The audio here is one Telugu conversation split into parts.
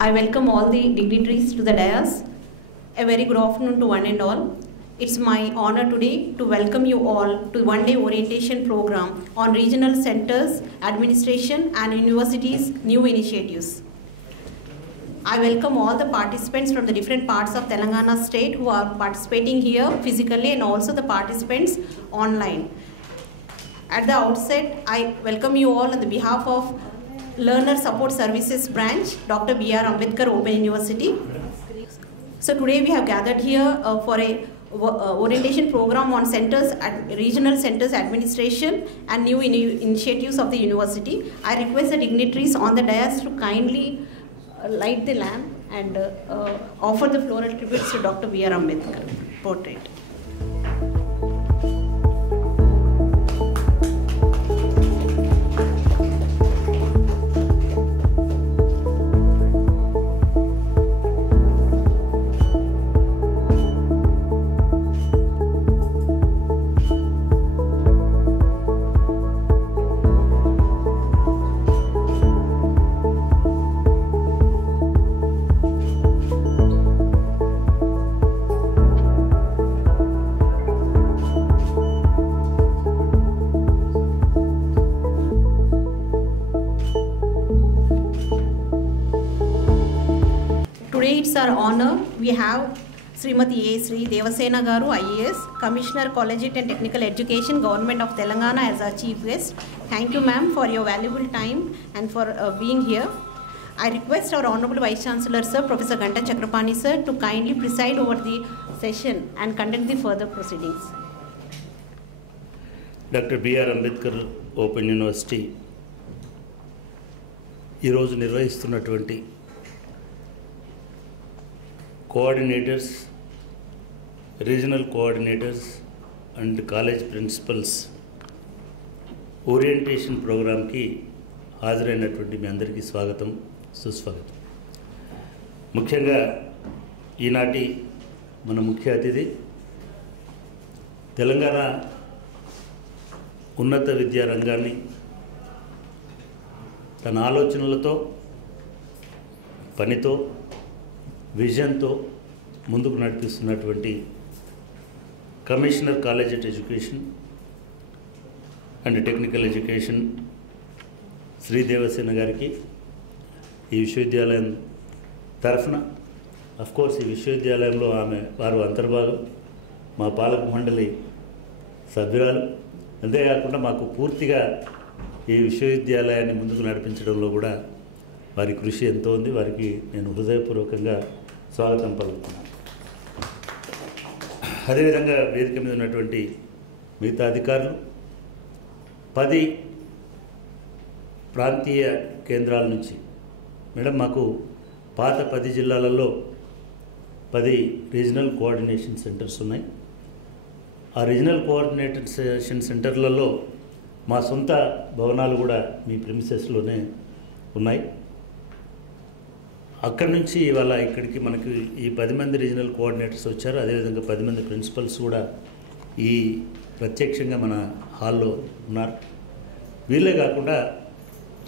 I welcome all the dignitaries to the dais. A very good afternoon to one and all. It's my honor today to welcome you all to one-day orientation program on regional centers, administration and universities' new initiatives. I welcome all the participants from the different parts of Telangana state who are participating here physically and also the participants online. At the outset, I welcome you all on the behalf of Learner Support Services Branch, Dr. B.R. Ambedkar Open University. So today we have gathered here for a orientation program on regional centers administration and new initiatives of the university. I request the dignitaries on the dais to kindly light the lamp and offer the floral tributes to Dr. B.R. Ambedkar portrait. Today it's our honor. We have Srimati A. Sri Devasena Garu, IAS, Commissioner Collegiate and Technical Education, Government of Telangana as our chief guest. Thank you, ma'am, for your valuable time and for being here. I request our Honorable Vice Chancellor, Sir, Professor Ganta Chakrapani, Sir, to kindly preside over the session and conduct the further proceedings. Dr. B.R. Ambedkar Open University ఈ రోజు నిర్వహిస్తున్నటువంటి coordinators, regional coordinators and college principles orientation ప్రోగ్రామ్కి హాజరైనటువంటి మీ అందరికీ స్వాగతం, సుస్వాగతం. ముఖ్యంగా ఈనాటి మన ముఖ్య అతిథి తెలంగాణ ఉన్నత విద్యా రంగాన్ని తన ఆలోచనలతో, పనితో, విజన్తో ముందుకు నడిపిస్తున్నటువంటి commissioner collegiate education and technical education Shri Devasena గారికి ఈ విశ్వవిద్యాలయం తరఫున, అఫ్కోర్స్ ఈ విశ్వవిద్యాలయంలో వారు అంతర్భాగం, మా పాలక మండలి సభ్యురాలు, అంతేకాకుండా మాకు పూర్తిగా ఈ విశ్వవిద్యాలయాన్ని ముందుకు నడిపించడంలో కూడా వారి కృషి ఎంతో ఉంది. వారికి నేను హృదయపూర్వకంగా స్వాగతం పలుకుతున్నాను. అదేవిధంగా వేదిక మీద ఉన్నటువంటి మిగతా అధికారులు, 10 ప్రాంతీయ కేంద్రాల నుంచి, మేడం మాకు పాత 10 జిల్లాలలో 10 రీజనల్ కోఆర్డినేషన్ సెంటర్స్ ఉన్నాయి. ఆ రీజనల్ కోఆర్డినేషన్ సెంటర్లలో మా సొంత భవనాలు కూడా మీ ప్రిమిసెస్లోనే ఉన్నాయి. అక్కడి నుంచి ఇవాళ ఇక్కడికి మనకి ఈ 10 మంది రీజనల్ కోఆర్డినేటర్స్ వచ్చారు. అదేవిధంగా 10 మంది ప్రిన్సిపల్స్ కూడా ఈ ప్రత్యక్షంగా మన హాల్లో ఉన్నారు. వీళ్ళే కాకుండా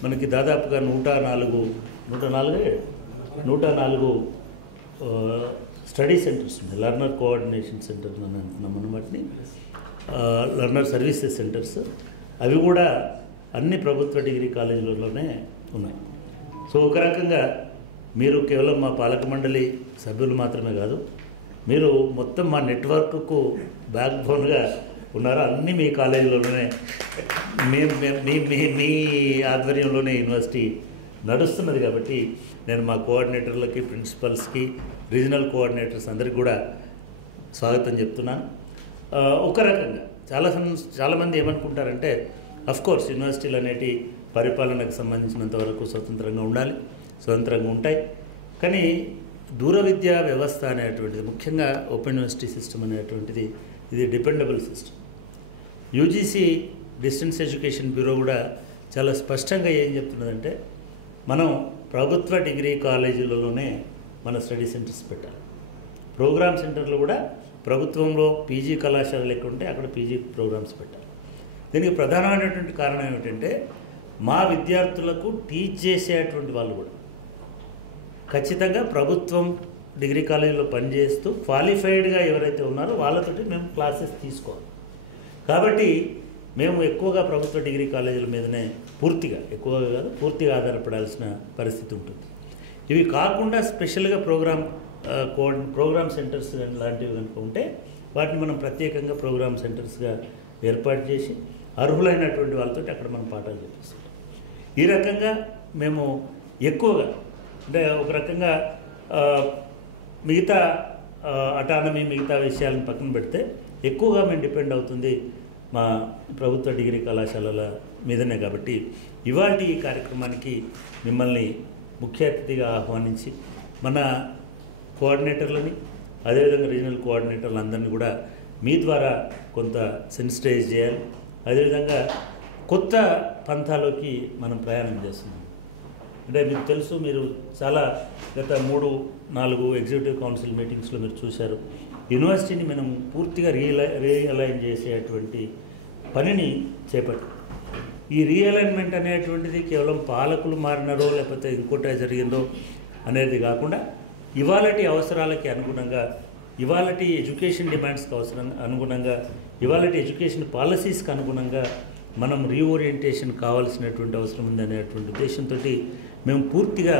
మనకి దాదాపుగా 104 స్టడీ సెంటర్స్ ఉన్నాయి. లర్నర్ కోఆర్డినేషన్ సెంటర్ అని అంటున్నాం మనం వాటిని, లర్నర్ సర్వీసెస్ సెంటర్స్. అవి కూడా అన్ని ప్రభుత్వ డిగ్రీ కాలేజీలలోనే ఉన్నాయి. సో ఒక రకంగా మీరు కేవలం మా పాలక మండలి సభ్యులు మాత్రమే కాదు, మీరు మొత్తం మా నెట్వర్క్కు బ్యాక్ బోన్గా ఉన్నారు. అన్నీ మీ కాలేజీలోనే, మీ ఆధ్వర్యంలోనే యూనివర్సిటీ నడుస్తున్నది. కాబట్టి నేను మా కోఆర్డినేటర్లకి, ప్రిన్సిపల్స్కి, రీజనల్ కోఆర్డినేటర్స్ అందరికీ కూడా స్వాగతం చెప్తున్నాను. ఒక రకంగా చాలామంది ఏమనుకుంటారంటే, అఫ్కోర్స్ యూనివర్సిటీలు అనేటి పరిపాలనకు సంబంధించినంత వరకు స్వతంత్రంగా ఉండాలి, స్వతంత్రంగా ఉంటాయి. కానీ దూర విద్యా వ్యవస్థ అనేటువంటిది, ముఖ్యంగా ఓపెన్ యూనివర్సిటీ సిస్టమ్ అనేటువంటిది, ఇది dependable system. UGC distance education bureau కూడా చాలా స్పష్టంగా ఏం చెప్తున్నదంటే, మనం ప్రభుత్వ డిగ్రీ కాలేజీలలోనే మన స్టడీ సెంటర్స్ పెట్టాలి. ప్రోగ్రామ్ సెంటర్లు కూడా ప్రభుత్వంలో పీజీ కళాశాల లెక్క ఉంటే అక్కడ పీజీ ప్రోగ్రామ్స్ పెట్టాలి. దీనికి ప్రధానమైనటువంటి కారణం ఏమిటంటే, మా విద్యార్థులకు టీచ్ చేసేటువంటి వాళ్ళు కూడా ఖచ్చితంగా ప్రభుత్వం డిగ్రీ కాలేజీలో పనిచేస్తూ క్వాలిఫైడ్గా ఎవరైతే ఉన్నారో వాళ్ళతోటి మేము క్లాసెస్ తీసుకోవాలి. కాబట్టి మేము ఎక్కువగా ప్రభుత్వ డిగ్రీ కాలేజీల మీదనే ఎక్కువగా కాదు పూర్తిగా ఆధారపడాల్సిన పరిస్థితి ఉంటుంది. ఇవి కాకుండా స్పెషల్గా ప్రోగ్రామ్ సెంటర్స్ లాంటివి కనుక ఉంటే వాటిని మనం ప్రత్యేకంగా ప్రోగ్రామ్ సెంటర్స్గా ఏర్పాటు చేసి అర్హులైనటువంటి వాళ్ళతో అక్కడ మనం పాఠాలు చెప్పిస్తాం. ఈ రకంగా మేము ఎక్కువగా అంటే ఒక రకంగా మిగతా అటానమీ మిగతా విషయాలను పక్కన పెడితే ఎక్కువగా మేము డిపెండ్ అవుతుంది మా ప్రభుత్వ డిగ్రీ కళాశాలల మీదనే. కాబట్టి ఇవాళ ఈ కార్యక్రమానికి మిమ్మల్ని ముఖ్య అతిథిగా ఆహ్వానించి మన కోఆర్డినేటర్లని అదేవిధంగా రీజనల్ కోఆర్డినేటర్లు అందరినీ కూడా మీ ద్వారా కొంత సెన్సిటైజ్ చేయాలి. అదేవిధంగా కొత్త పంథాలోకి మనం ప్రయాణం చేస్తున్నాం. అంటే మీకు తెలుసు, మీరు చాలా గత 3-4 ఎగ్జిక్యూటివ్ కౌన్సిల్ మీటింగ్స్లో మీరు చూశారు, యూనివర్సిటీని మనం పూర్తిగా రీఅలైన్ చేసేటువంటి పనిని చేపట్టాం. ఈ రీఅలైన్మెంట్ అనేటువంటిది కేవలం పాలకులు మారినారో లేకపోతే ఇంకోటి జరిగిందో అనేది కాకుండా ఇవాళటి అవసరాలకి అనుగుణంగా, ఇవాళటి ఎడ్యుకేషన్ డిమాండ్స్కి అనుగుణంగా, ఇవాళటి ఎడ్యుకేషన్ పాలసీస్కి అనుగుణంగా మనం రీఓరియంటేషన్ కావాల్సినటువంటి అవసరం ఉంది అనేటువంటి ఉద్దేశంతో మేము పూర్తిగా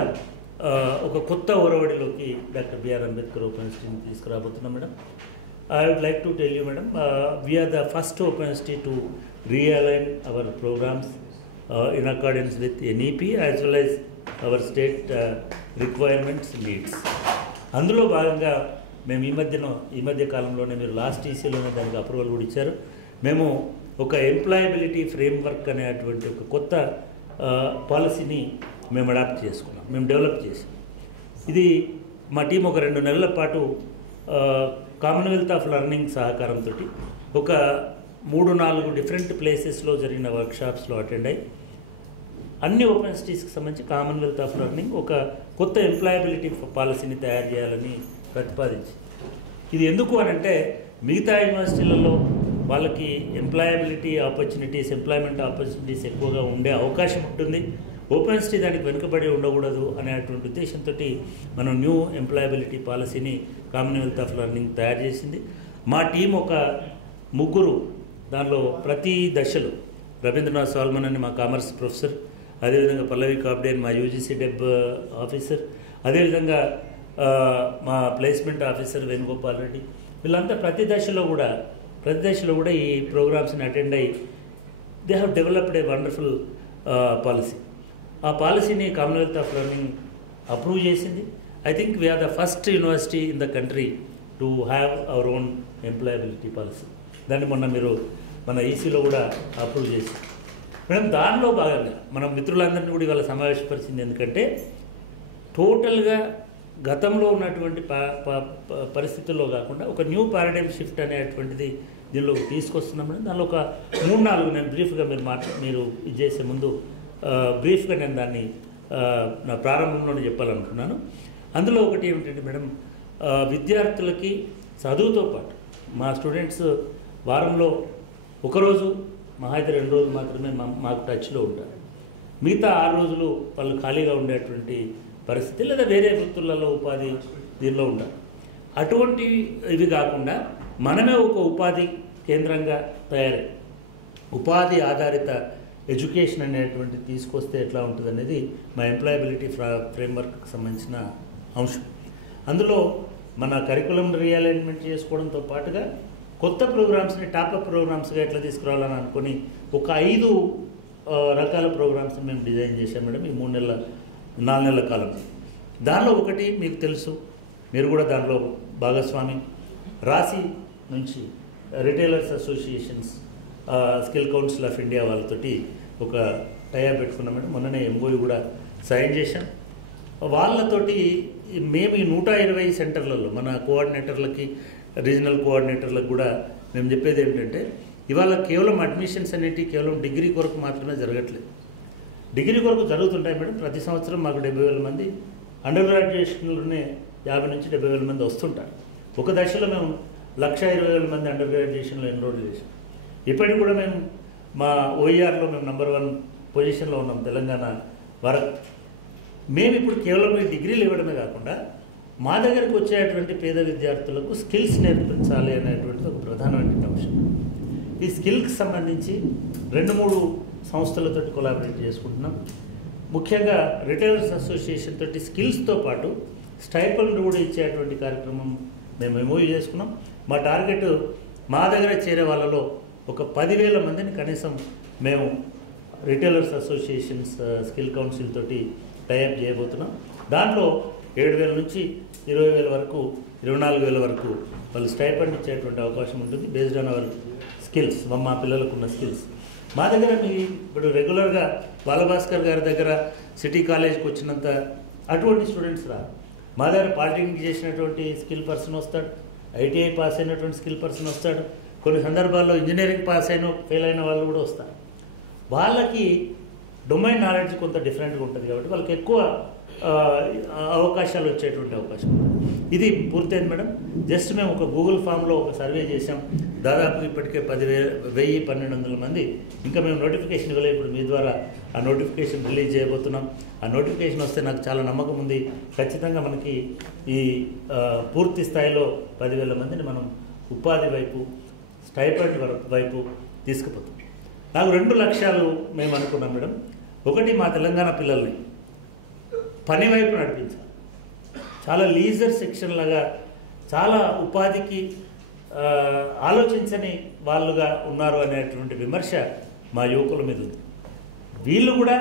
ఒక కొత్త ఒరవడిలోకి డాక్టర్ బిఆర్ అంబేద్కర్ ఓపెన్ యూనివర్సిటీని తీసుకురాబోతున్నాం. Madam, I would like to tell you, madam, we are the first open university to realign our programs in accordance with NEP as well as our state requirements needs. అందులో భాగంగా మేము ఈ మధ్య కాలంలోనే మీరు లాస్ట్ ఈసీలోనే దానికి అప్రూవల్ కూడా ఇచ్చారు. మేము ఒక ఎంప్లాయబిలిటీ ఫ్రేమ్వర్క్ అనేటువంటి ఒక కొత్త పాలసీని మేము అడాప్ట్ చేసుకున్నాం, మేము డెవలప్ చేసాం. ఇది మా టీం ఒక 2 నెలల పాటు కామన్వెల్త్ ఆఫ్ లెర్నింగ్ సహకారంతో ఒక 3-4 డిఫరెంట్ ప్లేసెస్లో జరిగిన వర్క్షాప్స్లో అటెండ్ అయ్యి అన్ని ఓపెన్ యూనివర్సిటీస్కి సంబంధించి కామన్వెల్త్ ఆఫ్ లెర్నింగ్ ఒక కొత్త ఎంప్లాయబిలిటీ పాలసీని తయారు చేయాలని ప్రతిపాదించి, ఇది ఎందుకు అని అంటే మిగతా యూనివర్సిటీలలో వాళ్ళకి ఎంప్లాయబిలిటీ ఎంప్లాయ్మెంట్ ఆపర్చునిటీస్ ఎక్కువగా ఉండే అవకాశం ఉంటుంది, ఓపెన్ యూనివర్సిటీ దానికి వెనుకబడి ఉండకూడదు అనేటువంటి ఉద్దేశంతో మనం న్యూ ఎంప్లాయబిలిటీ పాలసీని కామన్వెల్త్ ఆఫ్ లెర్నింగ్ తయారు చేసింది. మా టీం ఒక 3, దానిలో ప్రతి దశలో రవీంద్రనాథ్ సాల్మన్ అని మా కామర్స్ ప్రొఫెసర్, అదేవిధంగా పల్లవి కాబ్డే అని మా యూజీసీ డెబ్ ఆఫీసర్, అదేవిధంగా మా ప్లేస్మెంట్ ఆఫీసర్ వేణుగోపాల్ రెడ్డి, వీళ్ళంతా ప్రతి దశలో కూడా ఈ ప్రోగ్రామ్స్ని అటెండ్ అయ్యి they have developed a wonderful policy. ఆ పాలసీని కామన్వెల్త్ ఆఫ్ లెర్నింగ్ అప్రూవ్ చేసింది. I think we are the first university in the country to have our own employability policy. దాన్ని మొన్న మీరు మన ఈసీలో కూడా అప్రూవ్ చేసి మేడం, దానిలో భాగంగా మనం మిత్రులందరినీ కూడా ఇవాళ సమావేశపరిచింది. ఎందుకంటే టోటల్గా గతంలో ఉన్నటువంటి పరిస్థితుల్లో కాకుండా ఒక న్యూ పారాడైమ్ షిఫ్ట్ అనేటువంటిది దీనిలో తీసుకొస్తున్నాం మేడం. దానిలో ఒక 3-4 నేను బ్రీఫ్గా మీరు ఇది చేసే ముందు బ్రీఫ్గా నేను దాన్ని నా ప్రారంభంలోనే చెప్పాలనుకున్నాను. అందులో ఒకటి ఏమిటంటే మేడం, విద్యార్థులకి చదువుతో పాటు మా స్టూడెంట్స్ వారంలో ఒకరోజు మహా అయితే 2 రోజులు మాత్రమే మాకు టచ్లో ఉంటారు. మిగతా 6 రోజులు వాళ్ళు ఖాళీగా ఉండేటువంటి పరిస్థితి, లేదా వేరే వృత్తులలో ఉపాధి దీనిలో ఉండాలి. అటువంటి ఇవి కాకుండా మనమే ఒక ఉపాధి కేంద్రంగా తయారై ఉపాధి ఆధారిత ఎడ్యుకేషన్ అనేటువంటిది తీసుకొస్తే ఎట్లా ఉంటుంది అనేది మా ఎంప్లాయబిలిటీ ఫ్రేమ్వర్క్కి సంబంధించిన అంశం. అందులో మన కరికులం రీఅలైన్మెంట్ చేసుకోవడంతో పాటుగా కొత్త ప్రోగ్రామ్స్ని టాప్అప్ ప్రోగ్రామ్స్గా ఎట్లా తీసుకురావాలని అనుకుని ఒక 5 రకాల ప్రోగ్రామ్స్ని మేము డిజైన్ చేశాం మేడం ఈ 4 నెలల కాలంలో. దానిలో ఒకటి మీకు తెలుసు, మీరు కూడా దానిలో భాగస్వామి, రాశి నుంచి retailers associations skill council of India వాళ్ళతోటి ఒక టైఅప్ పెట్టుకున్నాం మేడం. మొన్ననే ఎంఓయూ కూడా సైన్ చేశాం. వాళ్ళతోటి మేము ఈ 120 సెంటర్లలో మన కోఆర్డినేటర్లకి రీజనల్ కోఆర్డినేటర్లకు కూడా మేము చెప్పేది ఏంటంటే, ఇవాళ కేవలం అడ్మిషన్స్ అనేవి కేవలం డిగ్రీ కొరకు మాత్రమే జరగట్లేదు. డిగ్రీ కొరకు జరుగుతుంటాయి మేడం. ప్రతి సంవత్సరం మాకు 70,000 మంది అండర్ గ్రాడ్యుయేషన్లోనే 50 నుంచి 70,000 మంది వస్తుంటారు. ఒక దశలో మేము 120,000 మంది అండర్ గ్రాడ్యుయేషన్లో ఎన్రోల్ చేసాం. ఇప్పటికి కూడా మేము మా ఓఈఆర్లో మేము నంబర్ 1 పొజిషన్లో ఉన్నాం తెలంగాణ వరకు. మేము ఇప్పుడు కేవలం ఈ డిగ్రీలు ఇవ్వడమే కాకుండా మా దగ్గరకు వచ్చేటువంటి పేద విద్యార్థులకు స్కిల్స్ నేర్పించాలి అనేటువంటిది ఒక ప్రధానమైన అంశం. ఈ స్కిల్కి సంబంధించి 2-3 సంస్థలతో కొలాబరేట్ చేసుకుంటున్నాం. ముఖ్యంగా రిటైలర్స్ అసోసియేషన్ తోటి స్కిల్స్తో పాటు స్టైపెండ్ కూడా ఇచ్చేటువంటి కార్యక్రమం మేము ఎంఓయూ చేసుకున్నాం. మా టార్గెట్ మా దగ్గర చేరే వాళ్ళలో ఒక 10,000 మందిని కనీసం మేము రిటైలర్స్ అసోసియేషన్స్ స్కిల్ కౌన్సిల్ తోటి టైఅప్ చేయబోతున్నాం. దాంట్లో 7,000 నుంచి 20,000 వరకు 24,000 వరకు వాళ్ళు స్టైపెండ్ ఇచ్చేటువంటి అవకాశం ఉంటుంది బేస్డ్ ఆన్ అవర్ స్కిల్స్, మా పిల్లలకు ఉన్న స్కిల్స్. మా దగ్గర మీ ఇప్పుడు రెగ్యులర్గా బాలభాస్కర్ గారి దగ్గర సిటీ కాలేజ్కి వచ్చినంత అటువంటి స్టూడెంట్స్ రా. మా దగ్గర పాలిటెక్నిక్ చేసినటువంటి స్కిల్ పర్సన్ వస్తాడు, ఐటీఐ పాస్ అయినటువంటి స్కిల్ పర్సన్ వస్తాడు, కొన్ని సందర్భాల్లో ఇంజనీరింగ్ పాస్ అయిన ఫెయిల్ అయిన వాళ్ళు కూడా వస్తారు. వాళ్ళకి డొమైన్ నాలెడ్జ్ కొంత డిఫరెంట్గా ఉంటుంది కాబట్టి వాళ్ళకి ఎక్కువ అవకాశాలు వచ్చేటువంటి అవకాశం ఉంటుంది. ఇది పూర్తయింది మేడం. జస్ట్ మేము ఒక గూగుల్ ఫామ్లో ఒక సర్వే చేసాం. దాదాపు ఇప్పటికే 1,100-1,200 మంది. ఇంకా మేము నోటిఫికేషన్ ఇవ్వలేదు. ఇప్పుడు మీ ద్వారా ఆ నోటిఫికేషన్ రిలీజ్ చేయబోతున్నాం. ఆ నోటిఫికేషన్ వస్తే నాకు చాలా నమ్మకం ఉంది, ఖచ్చితంగా మనకి ఈ పూర్తి స్థాయిలో 10,000 మందిని మనం ఉపాధి వైపు, స్టైపెండ్ వైపు తీసుకుపోతాం. నాకు 2 లక్ష్యాలు మేము అనుకున్నాం మేడం. ఒకటి, మా తెలంగాణ పిల్లల్ని పని వైపు నడిపించాలి. చాలా లీజర్ సెక్షన్ లాగా చాలా ఉపాధికి ఆలోచించని వాళ్ళుగా ఉన్నారు అనేటువంటి విమర్శ మా యువకుల మీద ఉంది. వీళ్ళు కూడా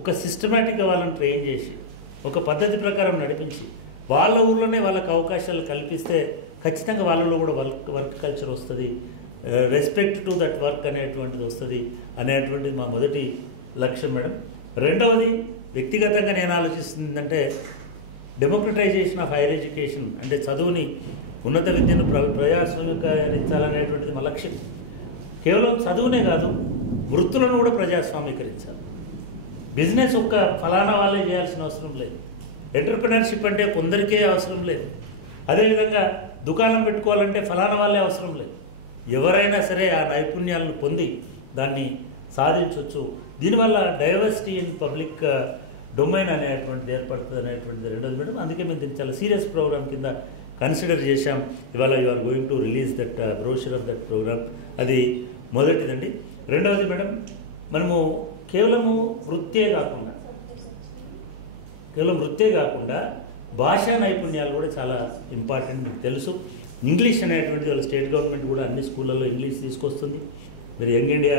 ఒక సిస్టమేటిక్గా వాళ్ళని ట్రైన్ చేసి ఒక పద్ధతి ప్రకారం నడిపించి వాళ్ళ ఊళ్ళోనే వాళ్ళకి అవకాశాలు కల్పిస్తే ఖచ్చితంగా వాళ్ళలో కూడా వర్క్ కల్చర్ వస్తుంది, రెస్పెక్ట్ టు దట్ వర్క్ అనేటువంటిది వస్తుంది అనేటువంటిది మా మొదటి లక్ష్యం మేడం. రెండవది, వ్యక్తిగతంగా నేను ఆలోచిస్తుందంటే డెమోక్రటైజేషన్ ఆఫ్ హైయర్ ఎడ్యుకేషన్, అంటే చదువుని, ఉన్నత విద్యను ప్రజాస్వామికరించాలనేటువంటిది మా లక్ష్యం. కేవలం చదువునే కాదు, వృత్తులను కూడా ప్రజాస్వామీకరించాలి. బిజినెస్ ఒక్క ఫలానా వాళ్ళే చేయాల్సిన అవసరం లేదు. ఎంటర్ప్రినర్షిప్ అంటే కొందరికే అవసరం లేదు. అదేవిధంగా దుకాణం పెట్టుకోవాలంటే ఫలానా వాళ్ళే అవసరం లేదు. ఎవరైనా సరే ఆ నైపుణ్యాలను పొంది దాన్ని సాధించవచ్చు. దీనివల్ల డైవర్సిటీ ఇన్ పబ్లిక్ డొమైన్ అనేటువంటిది ఏర్పడుతుంది అనేటువంటిది రెండోది మేడం. అందుకే మేము దీన్ని చాలా సీరియస్ ప్రోగ్రామ్ కింద కన్సిడర్ చేశాం. ఇవాళ you are going to release that brochure of that programme. అది మొదటిదండి. రెండవది మేడం, మనము కేవలం వృత్తే కాకుండా భాషా నైపుణ్యాలు కూడా చాలా ఇంపార్టెంట్. మీకు తెలుసు, ఇంగ్లీష్ అనేటువంటిది వాళ్ళ స్టేట్ గవర్నమెంట్ కూడా అన్ని స్కూళ్ళల్లో ఇంగ్లీష్ తీసుకొస్తుంది. మీరు యంగ్ ఇండియా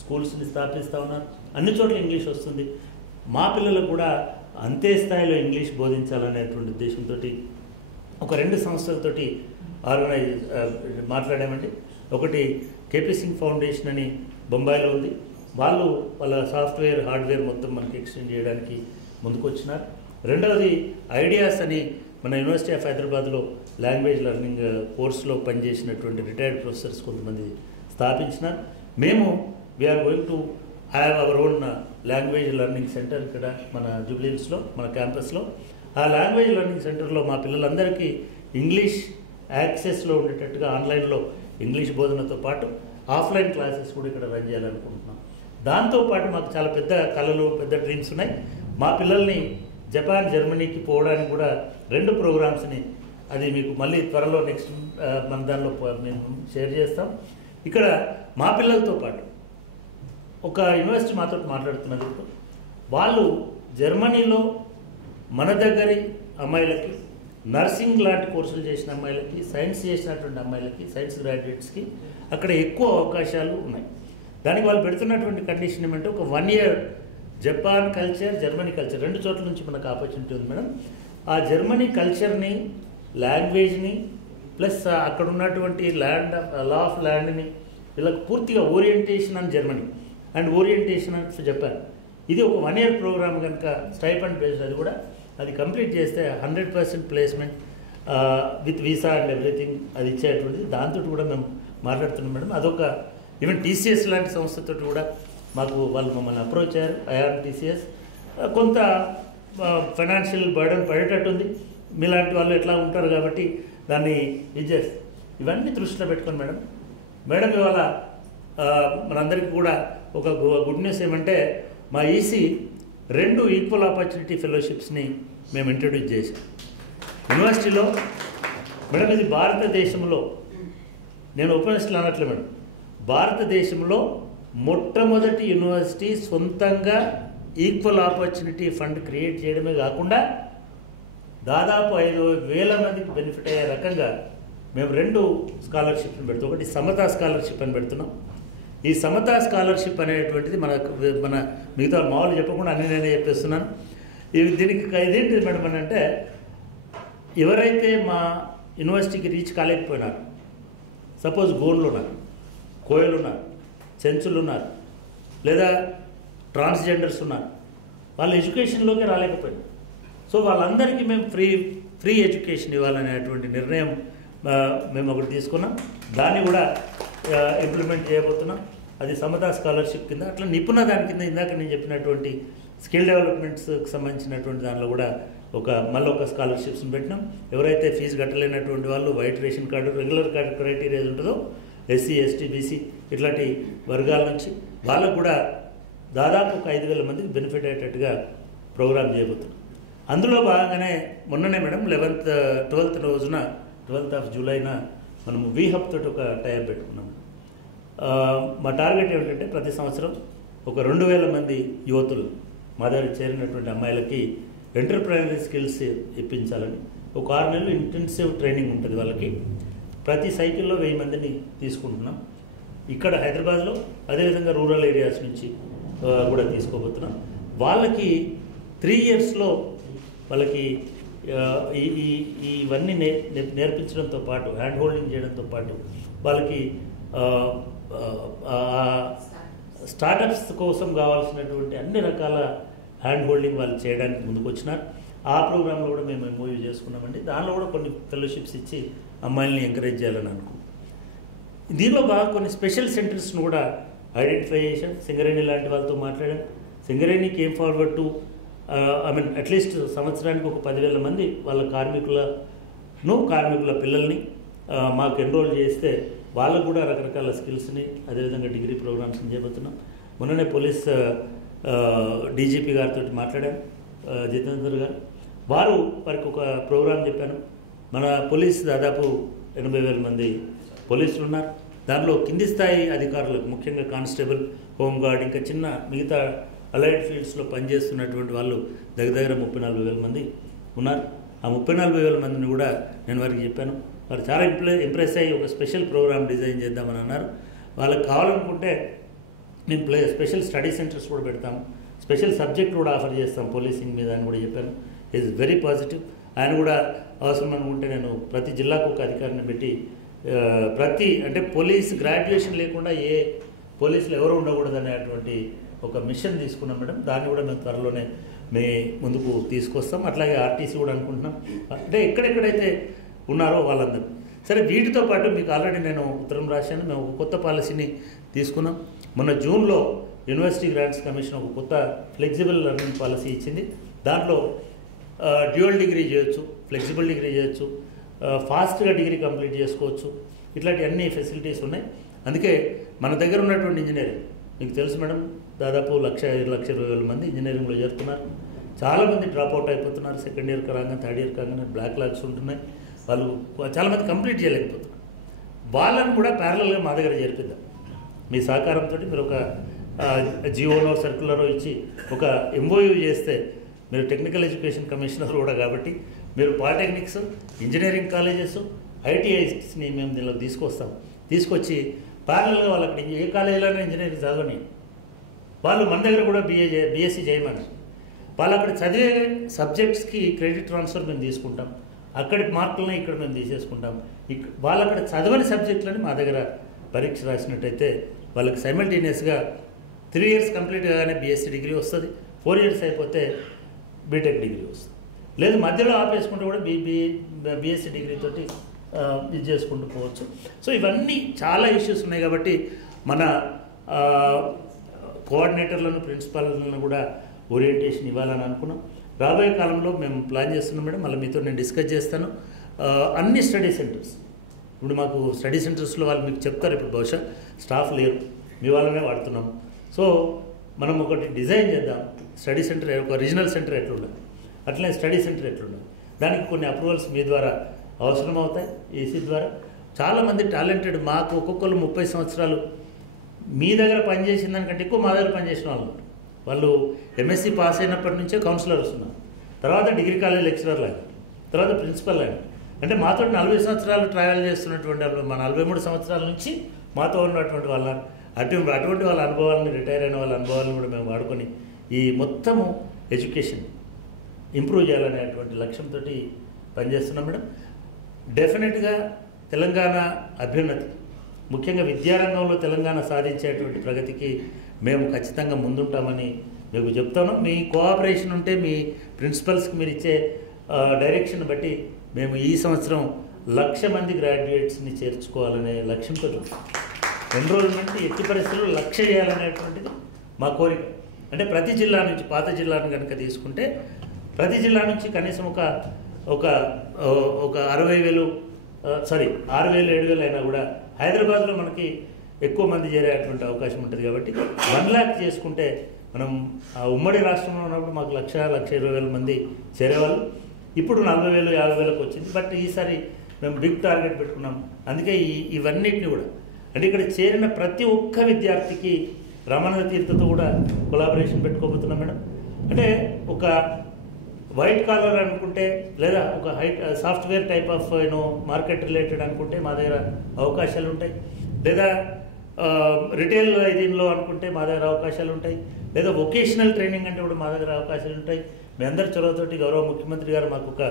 స్కూల్స్ని స్థాపిస్తూ ఉన్నారు, అన్ని చోట్ల ఇంగ్లీష్ వస్తుంది. మా పిల్లలకు కూడా అంతే స్థాయిలో ఇంగ్లీష్ బోధించాలనేటువంటి ఉద్దేశంతో ఒక 2 సంస్థలతోటి మాట్లాడామండి. ఒకటి కేపీ సింగ్ ఫౌండేషన్ అని బొంబాయిలో ఉంది. వాళ్ళు వాళ్ళ సాఫ్ట్వేర్, హార్డ్వేర్ మొత్తం మనకి ఎక్స్టెండ్ చేయడానికి ముందుకు వచ్చినారు. రెండవది ఐడియాస్ అని మన యూనివర్సిటీ ఆఫ్ హైదరాబాద్లో లాంగ్వేజ్ లెర్నింగ్ కోర్సులో పనిచేసినటువంటి రిటైర్డ్ ప్రొఫెసర్స్ కొంతమంది స్థాపించినారు. మేము we are going to have our own language learning centre ఇక్కడ మన జూబ్లీహిల్స్లో, మన క్యాంపస్లో. ఆ లాంగ్వేజ్ లెర్నింగ్ సెంటర్లో మా పిల్లలందరికీ ఇంగ్లీష్ యాక్సెస్లో ఉండేటట్టుగా ఆన్లైన్లో ఇంగ్లీష్ బోధనతో పాటు ఆఫ్లైన్ క్లాసెస్ కూడా ఇక్కడ రన్ చేయాలనుకుంటున్నాం. దాంతోపాటు మాకు చాలా పెద్ద కళలు, పెద్ద డ్రీమ్స్ ఉన్నాయి. మా పిల్లల్ని జపాన్, జర్మనీకి పోవడానికి కూడా 2 ప్రోగ్రామ్స్ని, అది మీకు మళ్ళీ త్వరలో నెక్స్ట్ మన దానిలో మేము షేర్ చేస్తాం. ఇక్కడ మా పిల్లలతో పాటు ఒక యూనివర్సిటీ మాతో మాట్లాడుతున్నది. వాళ్ళు జర్మనీలో మన దగ్గరి అమ్మాయిలకి, నర్సింగ్ లాంటి కోర్సులు చేసిన అమ్మాయిలకి, సైన్స్ చేసినటువంటి అమ్మాయిలకి, సైన్స్ గ్రాడ్యుయేట్స్కి అక్కడ ఎక్కువ అవకాశాలు ఉన్నాయి. దానికి వాళ్ళు పెడుతున్నటువంటి కండిషన్ ఏమంటే ఒక 1 year Japan culture, Germany culture 2 చోట్ల నుంచి మనకు ఆపర్చునిటీ ఉంది మేడం. ఆ జర్మనీ కల్చర్ని, లాంగ్వేజ్ని, ప్లస్ అక్కడ ఉన్నటువంటి లా ఆఫ్ ల్యాండ్ని, వీళ్ళకి పూర్తిగా orientation on Germany and orientation on Japan. ఇది ఒక 1 year ప్రోగ్రామ్ కనుక స్టైపెండ్ బేస్డ్, అది కంప్లీట్ చేస్తే 100% placement with visa and everything అది ఇచ్చేటువంటిది. దాంతో కూడా మేము మాట్లాడుతున్నాం మేడం. అదొక ఈవెన్ టీసీఎస్ లాంటి సంస్థతో కూడా వాళ్ళు మమ్మల్ని అప్రోచ్ అయ్యారు. ఐఆర్ టీసీఎస్ కొంత ఫైనాన్షియల్ బర్డన్ పడేటట్టు ఉంది. మీలాంటి వాళ్ళు ఎట్లా ఉంటారు కాబట్టి దాన్ని ఇవన్నీ దృష్టిలో పెట్టుకోండి మేడం. ఇవాళ మనందరికీ కూడా ఒక గుడ్ న్యూస్ ఏమంటే మా ఈసీ 2 ఈక్వల్ ఆపర్చునిటీ ఫెలోషిప్స్ని మేము ఇంట్రడ్యూస్ చేసాం యూనివర్సిటీలో. మేడం ఇది భారతదేశంలో, నేను ఉపన్యాసాలు అనట్లే మేడం, భారతదేశంలో మొట్టమొదటి యూనివర్సిటీ సొంతంగా ఈక్వల్ ఆపర్చునిటీ ఫండ్ క్రియేట్ చేయడమే కాకుండా దాదాపు 5,000 మందికి బెనిఫిట్ అయ్యే రకంగా మేము 2 స్కాలర్షిప్ని పెడుతున్నాం. ఒకటి సమతా స్కాలర్షిప్ అని పెడుతున్నాం. ఈ సమతా స్కాలర్షిప్ అనేటువంటిది మన మిగతా మామూలు చెప్పకుండా అన్ని నేనే చెప్పేస్తున్నాను. దీనికి ఇదేంటిది మేడం అని అంటే, ఎవరైతే మా యూనివర్సిటీకి రీచ్ కాలేకపోయినారు, సపోజ్ గోండ్లు ఉన్నారు, కోయలు ఉన్నారు, చెంచులు ఉన్నారు, లేదా ట్రాన్స్జెండర్స్ ఉన్నారు, వాళ్ళ ఎడ్యుకేషన్లోకి రాలేకపోయినారు. సో వాళ్ళందరికీ మేము ఫ్రీ ఎడ్యుకేషన్ ఇవ్వాలనేటువంటి నిర్ణయం మేము ఒకటి తీసుకున్నాం. దాన్ని కూడా ఇంప్లిమెంట్ చేయబోతున్నాం. అది సమతా స్కాలర్షిప్ కింద. అట్లా నిపుణ దాని కింద ఇందాక నేను చెప్పినటువంటి స్కిల్ డెవలప్మెంట్స్కి సంబంధించినటువంటి దానిలో కూడా మళ్ళీ ఒక స్కాలర్షిప్స్ని పెట్టినాం. ఎవరైతే ఫీజు కట్టలేనటువంటి వాళ్ళు, white ration card, regular card criteria ఉంటుందో, ఎస్సీ, ఎస్టీ, బీసీ ఇట్లాంటి వర్గాల నుంచి వాళ్ళకు కూడా దాదాపు ఒక 5,000 మందికి బెనిఫిట్ అయ్యేటట్టుగా ప్రోగ్రామ్ చేయబోతున్నాం. అందులో భాగంగానే మొన్ననే మేడం 12th ఆఫ్ జూలైన మనము వీహబ్ తోటి ఒక టైప్ పెట్టుకున్నాం. మా టార్గెట్ ఏమిటంటే ప్రతి సంవత్సరం ఒక 2,000 మంది యువతులు మా దగ్గర చేరినటువంటి అమ్మాయిలకి ఎంటర్ప్రైనరీ స్కిల్స్ ఇప్పించాలని. ఒక 6 నెలలు ఇంటెన్సివ్ ట్రైనింగ్ ఉంటుంది వాళ్ళకి. ప్రతి సైకిల్లో 1000 మందిని తీసుకుంటున్నాం. ఇక్కడ హైదరాబాద్లో, అదేవిధంగా రూరల్ ఏరియాస్ నుంచి కూడా తీసుకోబోతున్నాం. వాళ్ళకి 3 ఇయర్స్లో వాళ్ళకి ఇవన్నీ నేర్పించడంతో పాటు, హ్యాండ్ హోల్డింగ్ చేయడంతో పాటు వాళ్ళకి స్టార్టప్స్ కోసం కావాల్సినటువంటి అన్ని రకాల హ్యాండ్ హోల్డింగ్ వాళ్ళు చేయడానికి ముందుకు వచ్చినారు. ఆ ప్రోగ్రాంలో కూడా మేము ఎంఓయూ చేసుకున్నామండి. దానిలో కూడా కొన్ని ఫెలోషిప్స్ ఇచ్చి అమ్మాయిల్ని ఎంకరేజ్ చేయాలని అనుకుంటున్నాం. దీనిలో బాగా కొన్ని స్పెషల్ సెంటర్స్ను కూడా ఐడెంటిఫై చేశాం. సింగరేణి లాంటి వాళ్ళతో మాట్లాడాం. Singareni came forward to at least సంవత్సరానికి ఒక 10,000 మంది వాళ్ళ కార్మికుల పిల్లల్ని మాకు ఎన్రోల్ చేస్తే వాళ్ళకు కూడా రకరకాల స్కిల్స్ని, అదేవిధంగా డిగ్రీ ప్రోగ్రామ్స్ని చేయబోతున్నాం. మొన్ననే పోలీస్ డీజీపీ గారితో మాట్లాడాను, జితేందర్ గారు. వారికి ఒక ప్రోగ్రాం చెప్పాను. మన పోలీస్ దాదాపు 80,000 మంది పోలీసులు ఉన్నారు. దానిలో కింది స్థాయి అధికారులకు, ముఖ్యంగా కానిస్టేబుల్, హోంగార్డ్, ఇంకా చిన్న మిగతా అలైడ్ ఫీల్డ్స్లో పనిచేస్తున్నటువంటి వాళ్ళు దగ్గర 34,000 మంది ఉన్నారు. ఆ 34,000 మందిని కూడా నేను వారికి చెప్పాను. వారు చాలా ఇంప్రెస్ అయ్యి ఒక స్పెషల్ ప్రోగ్రామ్ డిజైన్ చేద్దామని అన్నారు. వాళ్ళకి కావాలనుకుంటే నేను స్పెషల్ స్టడీ సెంటర్స్ కూడా పెడతాము, స్పెషల్ సబ్జెక్ట్ కూడా ఆఫర్ చేస్తాం పోలీసింగ్ మీద అని కూడా చెప్పాను. Is very positive. ఆయన కూడా అవసరం అనుకుంటే నేను ప్రతి జిల్లాకు ఒక అధికారిని పెట్టి అంటే పోలీస్ గ్రాడ్యుయేషన్ లేకుండా ఏ పోలీసులు ఎవరు ఉండకూడదు అనేటువంటి ఒక మిషన్ తీసుకున్నాం మేడం. దాన్ని కూడా మేము త్వరలోనే ముందుకు తీసుకొస్తాం. అట్లాగే ఆర్టీసీ కూడా అనుకుంటున్నాం. అంటే ఎక్కడెక్కడైతే ఉన్నారో వాళ్ళందరూ. సరే, వీటితో పాటు మీకు ఆల్రెడీ నేను ఉత్తరం రాశాను. మేము ఒక కొత్త పాలసీని తీసుకున్నాం. మొన్న జూన్లో యూనివర్సిటీ గ్రాంట్స్ కమిషన్ ఒక కొత్త ఫ్లెక్సిబుల్ లెర్నింగ్ పాలసీ ఇచ్చింది. దాంట్లో డ్యూయల్ డిగ్రీ చేయొచ్చు, ఫ్లెక్సిబుల్ డిగ్రీ చేయొచ్చు, ఫాస్ట్గా డిగ్రీ కంప్లీట్ చేసుకోవచ్చు. ఇట్లాంటి అన్ని ఫెసిలిటీస్ ఉన్నాయి. అందుకే మన దగ్గర ఉన్నటువంటి ఇంజనీరింగ్ మీకు తెలుసు మేడం, దాదాపు 1,20,000 మంది ఇంజనీరింగ్లో చేరుతున్నారు. చాలామంది డ్రాప్అవుట్ అయిపోతున్నారు. సెకండ్ ఇయర్ కాగానే, థర్డ్ ఇయర్ కాగానే బ్లాక్ లాగ్స్ ఉంటున్నాయి. వాళ్ళు చాలామంది కంప్లీట్ చేయలేకపోతున్నారు. వాళ్ళని కూడా ప్యారలల్గా మా దగ్గర చేర్పిద్దాం. మీ సహకారంతో మీరు ఒక జియోనో సర్కులరో ఇచ్చి ఒక ఎంఓయూ చేస్తే, మీరు టెక్నికల్ ఎడ్యుకేషన్ కమిషనర్ కూడా కాబట్టి మీరు పాలిటెక్నిక్స్, ఇంజనీరింగ్ కాలేజెస్, ఐటీఐస్ని మేము దీనిలో తీసుకొచ్చి ప్యారలల్గా వాళ్ళకి ఏ కాలేజీలోనే ఇంజనీరింగ్ చదవని వాళ్ళు మన దగ్గర కూడా బీఎస్సీ చేయమని వాళ్ళు అక్కడ చదివే సబ్జెక్ట్స్కి క్రెడిట్ ట్రాన్స్ఫర్ మేము తీసుకుంటాం. అక్కడి మార్కులని ఇక్కడ మేము తీసేసుకుంటాం. వాళ్ళు అక్కడ చదవని సబ్జెక్టులని మా దగ్గర పరీక్ష రాసినట్టయితే వాళ్ళకి సైమల్టేనియస్గా 3 ఇయర్స్ కంప్లీట్ కాగానే బీఎస్సీ డిగ్రీ వస్తుంది. 4 ఇయర్స్ అయిపోతే బీటెక్ డిగ్రీ వస్తుంది. లేదు మధ్యలో ఆపేసుకుంటే కూడా బీఎస్సీ డిగ్రీ తోటి ఇది చేసుకుంటూ పోవచ్చు. సో ఇవన్నీ చాలా ఇష్యూస్ ఉన్నాయి కాబట్టి మన కోఆర్డినేటర్లను, ప్రిన్సిపాల్లను కూడా ఓరియంటేషన్ ఇవ్వాలని అనుకున్నాం. రాబోయే కాలంలో మేము ప్లాన్ చేస్తున్నాం మేడం. మళ్ళీ మీతో నేను డిస్కస్ చేస్తాను. అన్ని స్టడీ సెంటర్స్, ఇప్పుడు మాకు స్టడీ సెంటర్స్లో వాళ్ళు మీకు చెప్తారు. ఇప్పుడు బహుశా స్టాఫ్ లేరు, మీ వాళ్ళనే వాడుతున్నాం. సో మనం ఒకటి డిజైన్ చేద్దాం. స్టడీ సెంటర్ ఒక రీజనల్ సెంటర్ ఎట్లుండాలి, అట్లనే స్టడీ సెంటర్ ఎట్లుండాలి, దానికి కొన్ని అప్రూవల్స్ మీ ద్వారా అవసరం అవుతాయి. ఈసీ ద్వారా చాలామంది టాలెంటెడ్, మాకు ఒక్కొక్కరు 30 సంవత్సరాలు మీ దగ్గర పనిచేసిన దానికంటే ఎక్కువ మా దగ్గర పనిచేసిన వాళ్ళు ఎంఎస్సీ పాస్ అయినప్పటి నుంచే కౌన్సిలర్స్ ఉన్నారు, తర్వాత డిగ్రీ కాలేజ్ లెక్చరర్లు అయినారు, తర్వాత ప్రిన్సిపల్ అయినారు. అంటే మాతో 40 సంవత్సరాలు ట్రావెల్ చేస్తున్నటువంటి వాళ్ళు, మా 43 సంవత్సరాల నుంచి మాతో ఉన్నటువంటి వాళ్ళ అటువంటి వాళ్ళ అనుభవాలను, రిటైర్ అయిన వాళ్ళ అనుభవాలను కూడా మేము వాడుకొని ఈ మొత్తము ఎడ్యుకేషన్ ఇంప్రూవ్ చేయాలనేటువంటి లక్ష్యంతో పనిచేస్తున్నాం మేడం. డెఫినెట్గా తెలంగాణ అభ్యున్నతి, ముఖ్యంగా విద్యారంగంలో తెలంగాణ సాధించేటువంటి ప్రగతికి మేము ఖచ్చితంగా ముందుంటామని మీకు చెప్తాను. మీ కోఆపరేషన్ ఉంటే, మీ ప్రిన్సిపల్స్కి మీరు ఇచ్చే డైరెక్షన్ బట్టి మేము ఈ సంవత్సరం 1,00,000 మంది గ్రాడ్యుయేట్స్ని చేర్చుకోవాలనే లక్ష్యంతో ఎన్రోల్మెంట్ ఎట్టి పరిస్థితుల్లో 1,00,000 చేయాలనేటువంటిది మా కోరిక. అంటే ప్రతి జిల్లా నుంచి, పాత జిల్లాను కనుక తీసుకుంటే ప్రతి జిల్లా నుంచి కనీసం ఒక 60,000 6,000-7,000 అయినా కూడా హైదరాబాద్లో మనకి ఎక్కువ మంది చేరేటువంటి అవకాశం ఉంటుంది. కాబట్టి 1,00,000 చేసుకుంటే మనం ఉమ్మడి రాష్ట్రంలో ఉన్నప్పుడు మాకు 1,20,000 మంది చేరేవాళ్ళు. ఇప్పుడు 40,000-50,000కు వచ్చింది. బట్ ఈసారి మేము బిగ్ టార్గెట్ పెట్టుకున్నాం. అందుకే ఇవన్నిటిని కూడా, అంటే ఇక్కడ చేరిన ప్రతి ఒక్క విద్యార్థికి రమణ తీర్థతో కూడా కొలాబరేషన్ పెట్టుకోబోతున్నాం మేడం. అంటే ఒక వైట్ కాలర్ అనుకుంటే, లేదా ఒక software type of market related అనుకుంటే మా దగ్గర అవకాశాలు ఉంటాయి, లేదా రిటైల్ దీనిలో అనుకుంటే మా దగ్గర అవకాశాలు ఉంటాయి, లేదా వొకేషనల్ ట్రైనింగ్ అంటే కూడా మా దగ్గర అవకాశాలు ఉంటాయి. మీ అందరి చొరవతోటి గౌరవ ముఖ్యమంత్రి గారు మాకు ఒక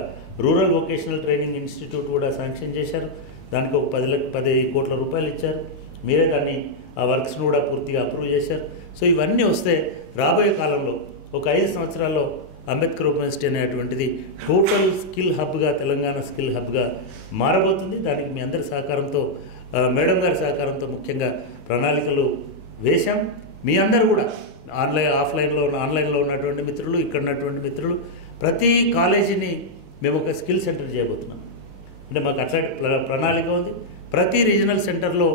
రూరల్ వొకేషనల్ ట్రైనింగ్ ఇన్స్టిట్యూట్ కూడా శాంక్షన్ చేశారు. దానికి ఒక 10 కోట్ల రూపాయలు ఇచ్చారు. మీరే దాన్ని ఆ వర్క్స్ను కూడా పూర్తిగా అప్రూవ్ చేశారు. సో ఇవన్నీ వస్తే రాబోయే కాలంలో ఒక 5 సంవత్సరాల్లో అంబేద్కర్ యూనివర్సిటీ అనేటువంటిది టోటల్ స్కిల్ హబ్గా, తెలంగాణ స్కిల్ హబ్గా మారబోతుంది. దానికి మీ అందరి సహకారంతో, మేడం గారి సహకారంతో ముఖ్యంగా ప్రణాళికలు వేశాం. మీ అందరూ కూడా ఆన్లైన్లో ఉన్నటువంటి మిత్రులు, ఇక్కడ ఉన్నటువంటి మిత్రులు, ప్రతి కాలేజీని మేము ఒక స్కిల్ సెంటర్ చేయబోతున్నాం. అంటే మాకు అట్లాంటి ప్రణాళిక ఉంది. ప్రతి రీజనల్ సెంటర్లో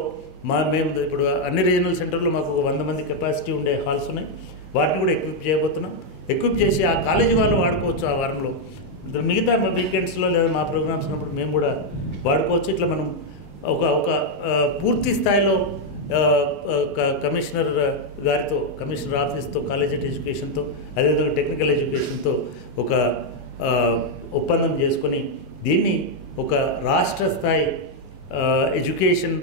మేము ఇప్పుడు అన్ని రీజనల్ సెంటర్లో మాకు ఒక 100 మంది కెపాసిటీ ఉండే హాల్స్ ఉన్నాయి. వాటిని కూడా ఎక్విప్ చేయబోతున్నాం. ఎక్విప్ చేసి ఆ కాలేజీ వాళ్ళు వాడుకోవచ్చు. ఆ వారంలో మిగతా వీకెండ్స్లో లేదా మా ప్రోగ్రామ్స్ ఉన్నప్పుడు మేము కూడా వాడుకోవచ్చు. ఇట్లా మనం ఒక పూర్తి స్థాయిలో కమిషనర్ గారితో, కమిషనర్ ఆఫీస్తో, కాలేజ్ ఎడ్యుకేషన్తో, అదేవిధంగా టెక్నికల్ ఎడ్యుకేషన్తో ఒక ఒప్పందం చేసుకొని దీన్ని ఒక రాష్ట్ర స్థాయి ఎడ్యుకేషన్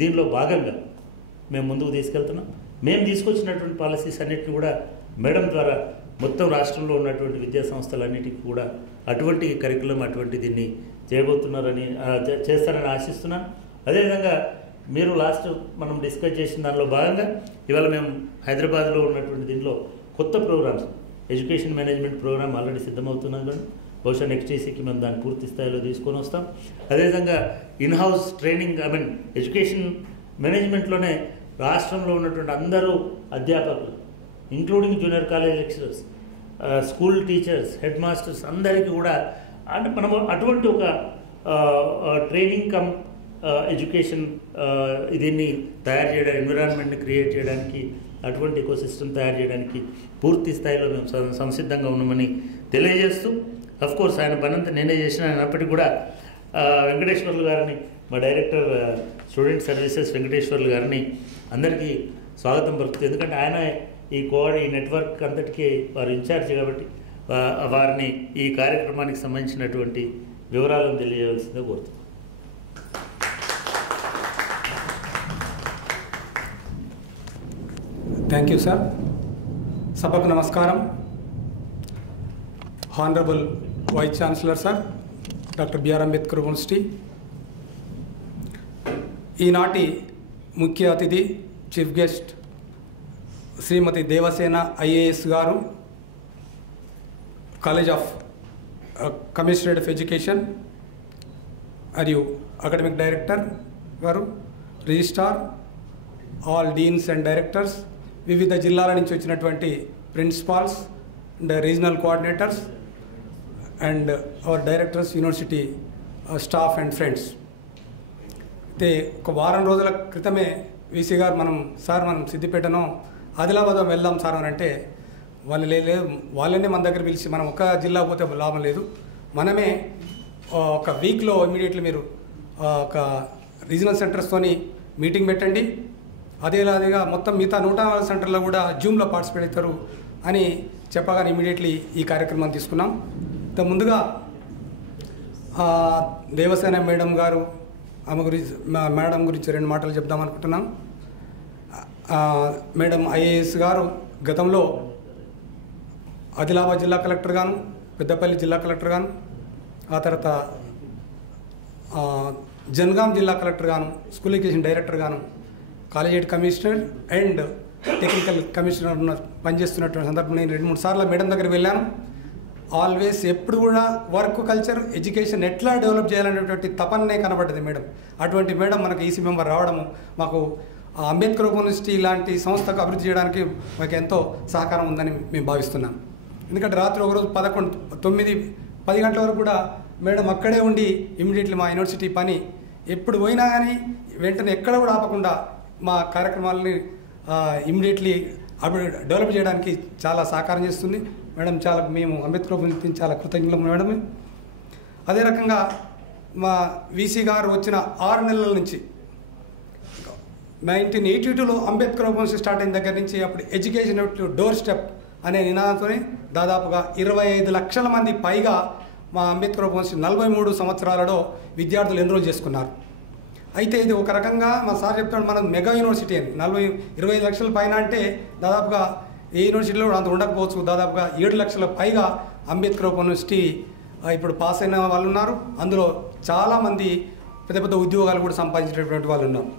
దీనిలో భాగంగా మేము ముందుకు తీసుకెళ్తున్నాం. మేము తీసుకొచ్చినటువంటి పాలసీస్ అన్నిటిని కూడా మేడం ద్వారా మొత్తం రాష్ట్రంలో ఉన్నటువంటి విద్యా సంస్థలన్నిటికీ కూడా అటువంటి కరికులం, అటువంటి దీన్ని చేస్తారని ఆశిస్తున్నాను. అదేవిధంగా మీరు లాస్ట్ మనం డిస్కస్ చేసిన దానిలో భాగంగా ఇవాళ మేము హైదరాబాద్లో ఉన్నటువంటి దీనిలో కొత్త programmes, education management programme already సిద్ధమవుతున్నాం కానీ బహుశా నెక్స్ట్ ఈసీకి మేము దాన్ని పూర్తి స్థాయిలో తీసుకొని వస్తాం. అదేవిధంగా ఇన్హౌస్ ట్రైనింగ్, ఎడ్యుకేషన్ మేనేజ్మెంట్లోనే రాష్ట్రంలో ఉన్నటువంటి అందరూ అధ్యాపకులు, including junior college lecturers, school teachers, head masters అందరికీ కూడా అంటే మనము అటువంటి ఒక ట్రైనింగ్ కమ్ ఎడ్యుకేషన్ దీన్ని తయారు చేయడానికి, ఎన్విరాన్మెంట్ని క్రియేట్ చేయడానికి, అటువంటి ఎకోసిస్టమ్ తయారు చేయడానికి పూర్తి స్థాయిలో మేము సంసిద్ధంగా ఉన్నామని తెలియజేస్తూ, అఫ్కోర్స్ ఆయన పనంతా నేనే చేసిన అయినప్పటికీ కూడా వెంకటేశ్వర్లు గారిని, మా డైరెక్టర్ స్టూడెంట్ సర్వీసెస్ వెంకటేశ్వర్లు గారిని అందరికీ స్వాగతం పలుకుతుంది. ఎందుకంటే ఆయన ఈ నెట్వర్క్ అంతటికీ వారు ఇన్ఛార్జ్ కాబట్టి వారిని ఈ కార్యక్రమానికి సంబంధించినటువంటి వివరాలను తెలియజేయవలసిందిగా కోరుతున్నాను. Thank you sir. సభకు నమస్కారం. Honourable vice chancellor sir, doctor BR Ambedkar university. ఈనాటి ముఖ్య అతిథి, chief guest Shrimati Devasena IAS గారు, college of commissionerate of education మరియు అకాడమిక్ డైరెక్టర్ గారు, registrar, all deans and directors, వివిధ జిల్లాల నుంచి వచ్చినటువంటి principals and regional coordinators and our directors, university staff and friends. అయితే ఒక వారం రోజుల క్రితమే వీసీ గారు మనం సిద్దిపేటనో ఆదిలాబాద్ వెళ్దాం సార్ అని అంటే వాళ్ళు లేదు, వాళ్ళనే మన దగ్గర పిలిచి మనం ఒక జిల్లా పోతే లాభం లేదు, మనమే ఒక వీక్లో ఇమీడియట్లీ మీరు ఒక రీజనల్ సెంటర్స్తోని మీటింగ్ పెట్టండి, అదేలాదిగా మొత్తం మిగతా 140 సెంటర్లో కూడా జూమ్లో పార్టిసిపేట్ అవుతారు అని చెప్పగానే ఇమీడియట్లీ ఈ కార్యక్రమాన్ని తీసుకున్నాం. ముందుగా దేవసేన మేడం గారు ఆమె గురించి మేడం గురించి 2 మాటలు చెప్దాం అనుకుంటున్నాం. మేడం ఐఏఎస్ గారు గతంలో ఆదిలాబాద్ జిల్లా కలెక్టర్ గాను, పెద్దపల్లి జిల్లా కలెక్టర్ గాను, ఆ తర్వాత జనగాం జిల్లా కలెక్టర్ గాను, స్కూల్ ఎడ్యుకేషన్ డైరెక్టర్ గాను, college commissioner and technical commissioner పనిచేస్తున్నటువంటి సందర్భంలో నేను 2-3 సార్లు మేడం దగ్గరికి వెళ్ళాను. ఆల్వేస్ ఎప్పుడు కూడా వర్క్ కల్చర్ ఎడ్యుకేషన్ ఎట్లా డెవలప్ చేయాలనేటువంటి తపన్నే కనబడ్డది మేడం. అటువంటి మేడం మనకు ఈసీ మెంబర్ రావడము మాకు అంబేద్కర్ యూనివర్సిటీ లాంటి సంస్థకు అభివృద్ధి చేయడానికి మాకు ఎంతో సహకారం ఉందని మేము భావిస్తున్నాం. ఎందుకంటే రాత్రి ఒకరోజు 9-10 గంటల వరకు కూడా మేడం అక్కడే ఉండి ఇమీడియట్లీ మా యూనివర్సిటీ పని ఎప్పుడు పోయినా కానీ వెంటనే ఎక్కడ కూడా ఆపకుండా మా కార్యక్రమాలని ఇమీడియట్లీ డెవలప్ చేయడానికి చాలా సహకారం చేస్తుంది మేడం. చాలా మేము అంబేద్కర్ యూనివర్సిటీ చాలా కృతజ్ఞతలు మేడం. అదే రకంగా మా వీసీ గారు వచ్చిన 6 నెలల నుంచి 1982లో అంబేద్కర్ యూనివర్సిటీ స్టార్ట్ అయిన దగ్గర నుంచి అప్పుడు ఎడ్యుకేషన్ డోర్ స్టెప్ అనే నినాదంతో దాదాపుగా 25 లక్షల మంది పైగా మా అంబేద్కర్ యూనివర్సిటీ 43 సంవత్సరాలలో విద్యార్థులు ఎన్రోల్ చేసుకున్నారు. అయితే ఇది ఒక రకంగా మా సార్ చెప్తాడు మనం మెగా యూనివర్సిటీ అని 25 లక్షల పైన అంటే దాదాపుగా ఏ యూనివర్సిటీలో అంత ఉండకపోవచ్చు. దాదాపుగా 7 లక్షల పైగా అంబేద్కర్ యూనివర్సిటీ ఇప్పుడు పాస్ అయిన వాళ్ళు ఉన్నారు. అందులో చాలామంది పెద్ద పెద్ద ఉద్యోగాలు కూడా సంపాదించేటటువంటి వాళ్ళు ఉన్నారు.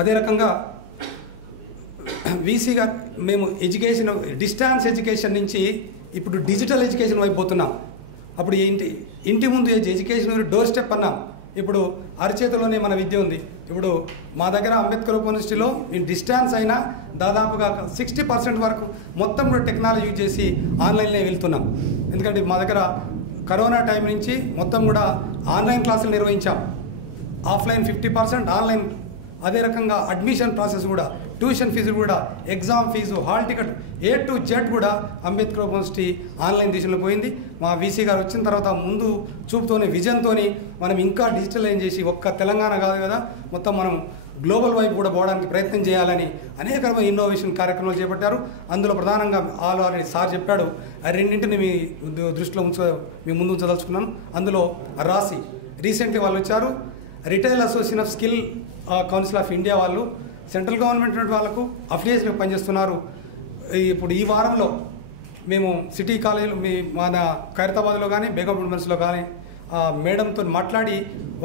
అదే రకంగా వీసీగా మేము ఎడ్యుకేషన్ డిస్టాన్స్ ఎడ్యుకేషన్ నుంచి ఇప్పుడు డిజిటల్ ఎడ్యుకేషన్ వైపు పోతున్నాం. అప్పుడు ఇంటి ముందు ఎడ్యుకేషన్ డోర్ స్టెప్ అన్నాం, ఇప్పుడు అరచేతిలోనే మన విద్య ఉంది. ఇప్పుడు మా దగ్గర అంబేద్కర్ యూనివర్సిటీలో డిస్టాన్స్ అయినా దాదాపుగా 60% వరకు మొత్తం కూడా టెక్నాలజీ యూజ్ చేసి ఆన్లైన్లో వెళ్తున్నాం. ఎందుకంటే మా దగ్గర కరోనా టైం నుంచి మొత్తం కూడా ఆన్లైన్ క్లాసులు నిర్వహించాం. Offline 50%, online. అదే రకంగా అడ్మిషన్ ప్రాసెస్ కూడా, ట్యూషన్ ఫీజు కూడా, exam fee, hall ticket A to Z కూడా అంబేద్కర్ యూనివర్సిటీ ఆన్లైన్ దిశలో పోయింది. మా వీసీ గారు వచ్చిన తర్వాత ముందు చూపుతోనే విజన్తోని మనం ఇంకా డిజిటలైజ్ చేసి ఒక్క తెలంగాణ కాదు కదా మొత్తం మనం గ్లోబల్ వైపు కూడా పోవడానికి ప్రయత్నం చేయాలని అనేక ఇన్నోవేషన్ కార్యక్రమాలు చేపట్టారు. అందులో ప్రధానంగా ఆల్రెడీ సార్ చెప్పాడు, ఆ రెండింటిని మీ దృష్టిలో మీ ముందు ఉంచదలుచుకున్నాను. అందులో రాసి రీసెంట్లీ వాళ్ళు వచ్చారు, retail association of skill council of India వాళ్ళు సెంట్రల్ గవర్నమెంట్ వాళ్ళకు అఫిలియేషన్కి పనిచేస్తున్నారు. ఇప్పుడు ఈ వారంలో మేము సిటీ కాలేజీలో మన ఖైరతాబాద్లో కానీ బేగం ఉమెన్స్లో కానీ మేడంతో మాట్లాడి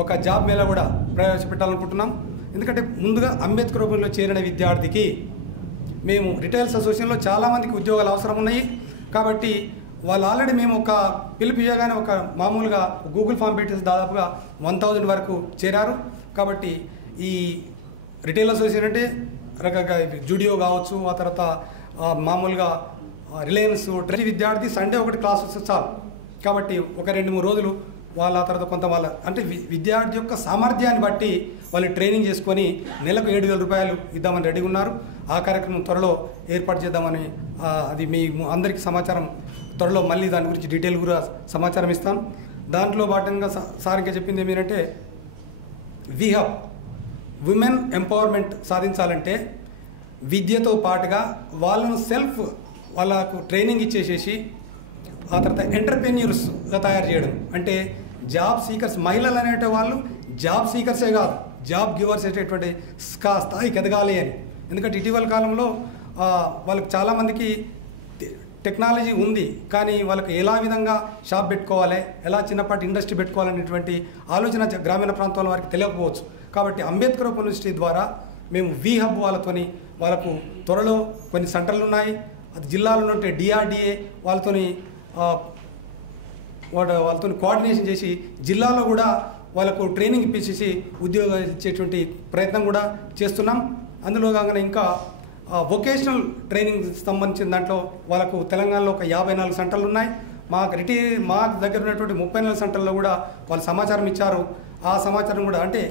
ఒక జాబ్ మేళా కూడా ప్రవేశపెట్టాలనుకుంటున్నాం. ఎందుకంటే ముందుగా అంబేద్కర్ యూనివర్సిటీలో చేరిన విద్యార్థికి మేము రిటైల్స్ అసోసియేషన్లో చాలామందికి ఉద్యోగాలు అవసరం ఉన్నాయి. కాబట్టి వాళ్ళు ఆల్రెడీ మేము ఒక పిలుపు ఇవ్వగానే ఒక మామూలుగా గూగుల్ ఫామ్ పెట్టేసి దాదాపుగా 1000 వరకు చేరారు. కాబట్టి ఈ రిటైల్ అసోసియేషన్ అంటే రకరకాల జూడియో కావచ్చు, ఆ తర్వాత మామూలుగా రిలయన్స్ ప్రతి విద్యార్థి సండే ఒకటి క్లాస్ వస్తే చాలు. కాబట్టి ఒక 2-3 రోజులు వాళ్ళ తర్వాత కొంత వాళ్ళ అంటే విద్యార్థి యొక్క సామర్థ్యాన్ని బట్టి వాళ్ళు ట్రైనింగ్ చేసుకొని నెలకు 7,000 రూపాయలు ఇద్దామని రెడీగా ఉన్నారు. ఆ కార్యక్రమం త్వరలో ఏర్పాటు చేద్దామని అది మీ అందరికీ సమాచారం త్వరలో మళ్ళీ దాని గురించి డీటెయిల్ కూడా సమాచారం ఇస్తాను. దాంట్లో భాగంగా సార్ ఇంకా చెప్పింది ఏమిటంటే వీహబ్ విమెన్ ఎంపవర్మెంట్ సాధించాలంటే విద్యతో పాటుగా వాళ్ళను వాళ్ళకు ట్రైనింగ్ ఇచ్చేసేసి ఆ తర్వాత ఎంటర్ప్రెన్యూర్స్గా తయారు చేయడం. అంటే జాబ్ సీకర్స్ మహిళలు అనేటి వాళ్ళు జాబ్ సీకర్సే కాదు, జాబ్ గివర్స్ అనేటువంటి స్థాయికి ఎదగాలి అని. ఎందుకంటే ఇటీవల కాలంలో వాళ్ళకి చాలామందికి టెక్నాలజీ ఉంది, కానీ వాళ్ళకి ఎలా విధంగా షాప్ పెట్టుకోవాలి, ఎలా చిన్నపాటి ఇండస్ట్రీ పెట్టుకోవాలనేటువంటి ఆలోచన గ్రామీణ ప్రాంతాల వారికి తెలియకపోవచ్చు. కాబట్టి అంబేద్కర్ యూనివర్సిటీ ద్వారా మేము వీహబ్ వాళ్ళకు త్వరలో కొన్ని సెంటర్లు ఉన్నాయి. అది జిల్లాలో ఉంటే డిఆర్డిఏ వాళ్ళతో కోఆర్డినేషన్ చేసి జిల్లాలో కూడా వాళ్ళకు ట్రైనింగ్ ఇప్పించేసి ఉద్యోగాలు ఇచ్చేటువంటి ప్రయత్నం కూడా చేస్తున్నాం. అందులో కాగానే ఇంకా వొకేషనల్ ట్రైనింగ్ సంబంధించిన దాంట్లో వాళ్ళకు తెలంగాణలో ఒక 54 సెంటర్లు ఉన్నాయి. మా దగ్గర ఉన్నటువంటి 34 సెంటర్లో కూడా వాళ్ళు సమాచారం ఇచ్చారు. ఆ సమాచారం కూడా అంటే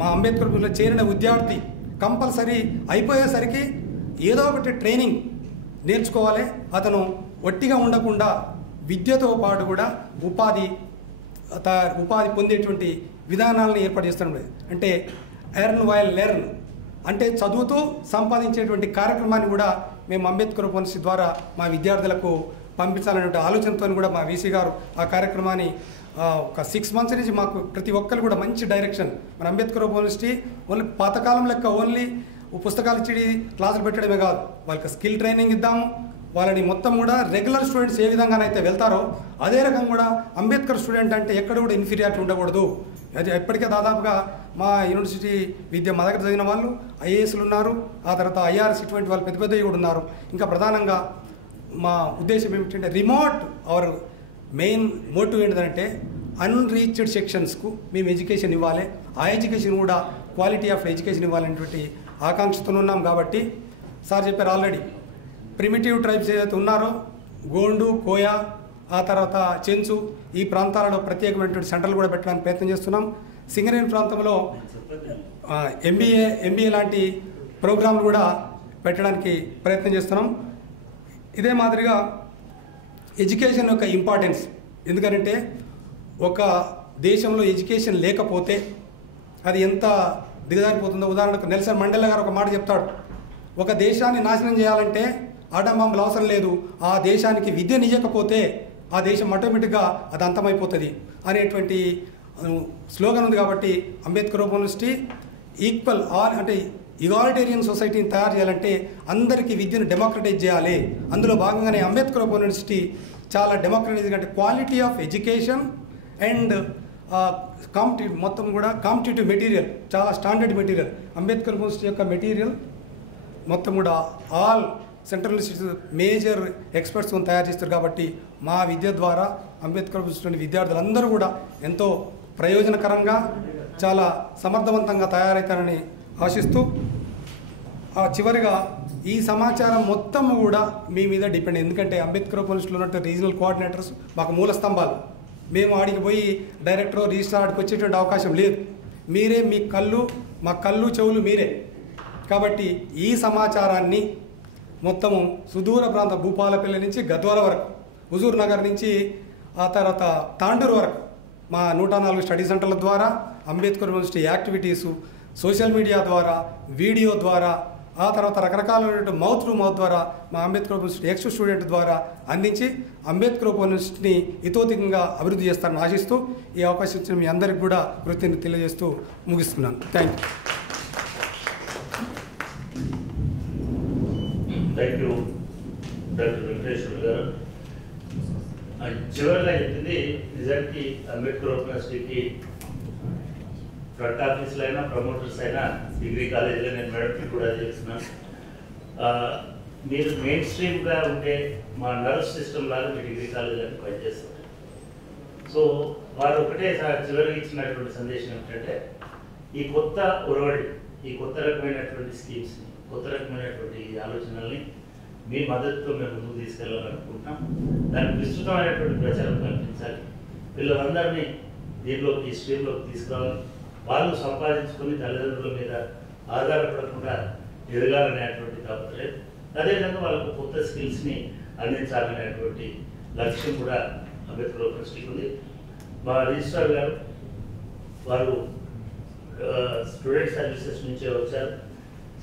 మా అంబేద్కర్ చేరిన విద్యార్థి కంపల్సరీ అయిపోయేసరికి ఏదో ఒకటి ట్రైనింగ్ నేర్చుకోవాలి. అతను ఒట్టిగా ఉండకుండా విద్యతో పాటు కూడా ఉపాధి పొందేటువంటి విధానాలను ఏర్పాటు చేస్తున్నాడు. అంటే ఎర్న్ వైల్ లెర్న్, అంటే చదువుతూ సంపాదించేటువంటి కార్యక్రమాన్ని కూడా మేము అంబేద్కర్ యూనివర్సిటీ ద్వారా మా విద్యార్థులకు పంపించాలనే ఆలోచనతో కూడా మా వీసీ గారు ఆ కార్యక్రమాన్ని ఒక 6 months నుంచి మాకు ప్రతి ఒక్కరు కూడా మంచి డైరెక్షన్. మన అంబేద్కర్ యూనివర్సిటీ ఓన్లీ పాతకాలం లెక్క ఓన్లీ పుస్తకాలు ఇచ్చి క్లాసులు పెట్టడమే కాదు, వాళ్ళకి స్కిల్ ట్రైనింగ్ ఇద్దాము. వాళ్ళని మొత్తం కూడా రెగ్యులర్ స్టూడెంట్స్ ఏ విధంగానైతే వెళ్తారో అదే రకంగా కూడా అంబేద్కర్ స్టూడెంట్ అంటే ఎక్కడ కూడా ఇన్ఫీరియారిటీ ఉండకూడదు. అది ఎప్పటికే దాదాపుగా మా యూనివర్సిటీ విద్య మా దగ్గర చదివిన వాళ్ళు ఐఏఎస్లు ఉన్నారు, ఆ తర్వాత ఐఆర్ఎస్ ఇటువంటి వాళ్ళు పెద్ద పెద్దవి కూడా ఉన్నారు. ఇంకా ప్రధానంగా మా ఉద్దేశం ఏమిటంటే రిమోట్ అవర్ మెయిన్ మోటివ్ ఏంటంటే అన్రీచ్డ్ సెక్షన్స్కు మేము ఎడ్యుకేషన్ ఇవ్వాలి, ఆ ఎడ్యుకేషన్ కూడా క్వాలిటీ ఆఫ్ ఎడ్యుకేషన్ ఇవ్వాలనేటువంటి ఆకాంక్షతో ఉన్నాం. కాబట్టి సార్ చెప్పారు ఆల్రెడీ ప్రిమిటివ్ ట్రైబ్స్ ఏదైతే ఉన్నారో గోండు, కోయ, ఆ తర్వాత చెంచు, ఈ ప్రాంతాలలో ప్రత్యేకమైనటువంటి సెంటర్లు కూడా పెట్టడానికి ప్రయత్నం చేస్తున్నాం. సింగరేణి ప్రాంతంలో ఎంబీఏ లాంటి ప్రోగ్రాంలు కూడా పెట్టడానికి ప్రయత్నం చేస్తున్నాం. ఇదే మాదిరిగా ఎడ్యుకేషన్ యొక్క ఇంపార్టెన్స్, ఎందుకంటే ఒక దేశంలో ఎడ్యుకేషన్ లేకపోతే అది ఎంత దిగజారిపోతుందో. ఉదాహరణకు నెల్సన్ మండేలా గారు ఒక మాట చెప్తాడు, ఒక దేశాన్ని నాశనం చేయాలంటే ఆటం బాంబులు అవసరం లేదు, ఆ దేశానికి విద్యను ఇవ్వకపోతే ఆ దేశం ఆటోమేటిక్గా అది అంతమైపోతుంది అనేటువంటి స్లోగన్ ఉంది. కాబట్టి అంబేద్కర్ యూనివర్సిటీ ఈక్వల్ అంటే ఈగాలిటేరియన్ సొసైటీని తయారు చేయాలంటే అందరికీ విద్యను డెమోక్రటైజ్ చేయాలి. అందులో భాగంగానే అంబేద్కర్ యూనివర్సిటీ చాలా డెమోక్రటైజ్ అంటే క్వాలిటీ ఆఫ్ ఎడ్యుకేషన్ అండ్ మొత్తం కూడా కాంపిటేటివ్ మెటీరియల్, చాలా స్టాండర్డ్ మెటీరియల్. అంబేద్కర్ యూనివర్సిటీ యొక్క మెటీరియల్ మొత్తం కూడా ఆల్ సెంట్రల్ ఇన్స్టిట్యూట్ మేజర్ ఎక్స్పర్ట్స్తో తయారు చేస్తారు. కాబట్టి మా విద్య ద్వారా అంబేద్కర్ యూనివర్సిటీ విద్యార్థులందరూ కూడా ఎంతో ప్రయోజనకరంగా చాలా సమర్థవంతంగా తయారవుతారని ఆశిస్తూ చివరిగా ఈ సమాచారం మొత్తం కూడా మీ మీద డిపెండ్. ఎందుకంటే అంబేద్కర్ యూనివర్సిటీలో ఉన్నట్టు రీజనల్ కోఆర్డినేటర్స్ మాకు మూల స్తంభాలు. మేము ఆడికి పోయి డైరెక్టర్ రిజిస్ట్రార్ ఆడికి వచ్చేటువంటి అవకాశం లేదు. మీరే మా కళ్ళు చెవులు మీరే. కాబట్టి ఈ సమాచారాన్ని మొత్తము సుదూర ప్రాంత భూపాలపల్లి నుంచి గద్వాల వరకు, హుజూర్ నగర్ నుంచి ఆ తర్వాత తాండూరు వరకు మా 104 స్టడీ సెంటర్ల ద్వారా Ambedkar university activities social media ద్వారా, వీడియో ద్వారా, ఆ తర్వాత రకరకాలైన మౌత్ టు మౌత్ ద్వారా మా అంబేద్కర్ యూనివర్సిటీ ఎక్స్ స్టూడెంట్ ద్వారా అందించి అంబేద్కర్ యూనివర్సిటీని ఇతోధికంగా అభివృద్ధి చేస్తారని ఆశిస్తూ ఈ అవకాశం ఇచ్చిన మీ అందరికీ కూడా కృతజ్ఞతలు తెలియజేస్తూ ముగిస్తున్నాను. థ్యాంక్ యూ డాక్టర్ వెంకటేశ్వర గారు. చివరిగా చెప్పింది నిజానికి అంబేద్కర్ యూనివర్సిటీకి ఫ్రంట్ ఆఫీసులో అయినా ప్రమోటర్స్ అయినా డిగ్రీ కాలేజీలో నేను మేడంకి కూడా చేస్తున్నాను. మీరు మెయిన్ స్ట్రీమ్గా ఉంటే మా నర్వ్ సిస్టమ్ లాగా మీ డిగ్రీ కాలేజీలను పనిచేస్తారు. సో వారు ఒకటే చివరికి ఇచ్చినటువంటి సందేశం ఏమిటంటే ఈ కొత్త ఒరవడి, ఈ కొత్త రకమైనటువంటి స్కీమ్స్ని, కొత్త రకమైనటువంటి ఆలోచనల్ని మీ మద్దతుతో మేము ముందుకు తీసుకెళ్ళాలనుకుంటున్నాం. దానికి విస్తృతమైనటువంటి ప్రచారం కల్పించాలి. పిల్లలందరినీ దీనిలోకి, ఈ స్ట్రీమ్లోకి తీసుకురావాలి. వాళ్ళు సంపాదించుకుని తల్లిదండ్రుల మీద ఆధారపడకుండా ఎదగాలనేటువంటి తాపత్రయం, అదేవిధంగా వాళ్ళకు కొత్త స్కిల్స్ని అందించాలనేటువంటి లక్ష్యం కూడా అంబేద్కర్ యూనివర్సిటీకి ఉంది. మా రిజిస్ట్రార్ గారు వారు స్టూడెంట్ సర్వీసెస్ నుంచే వచ్చారు.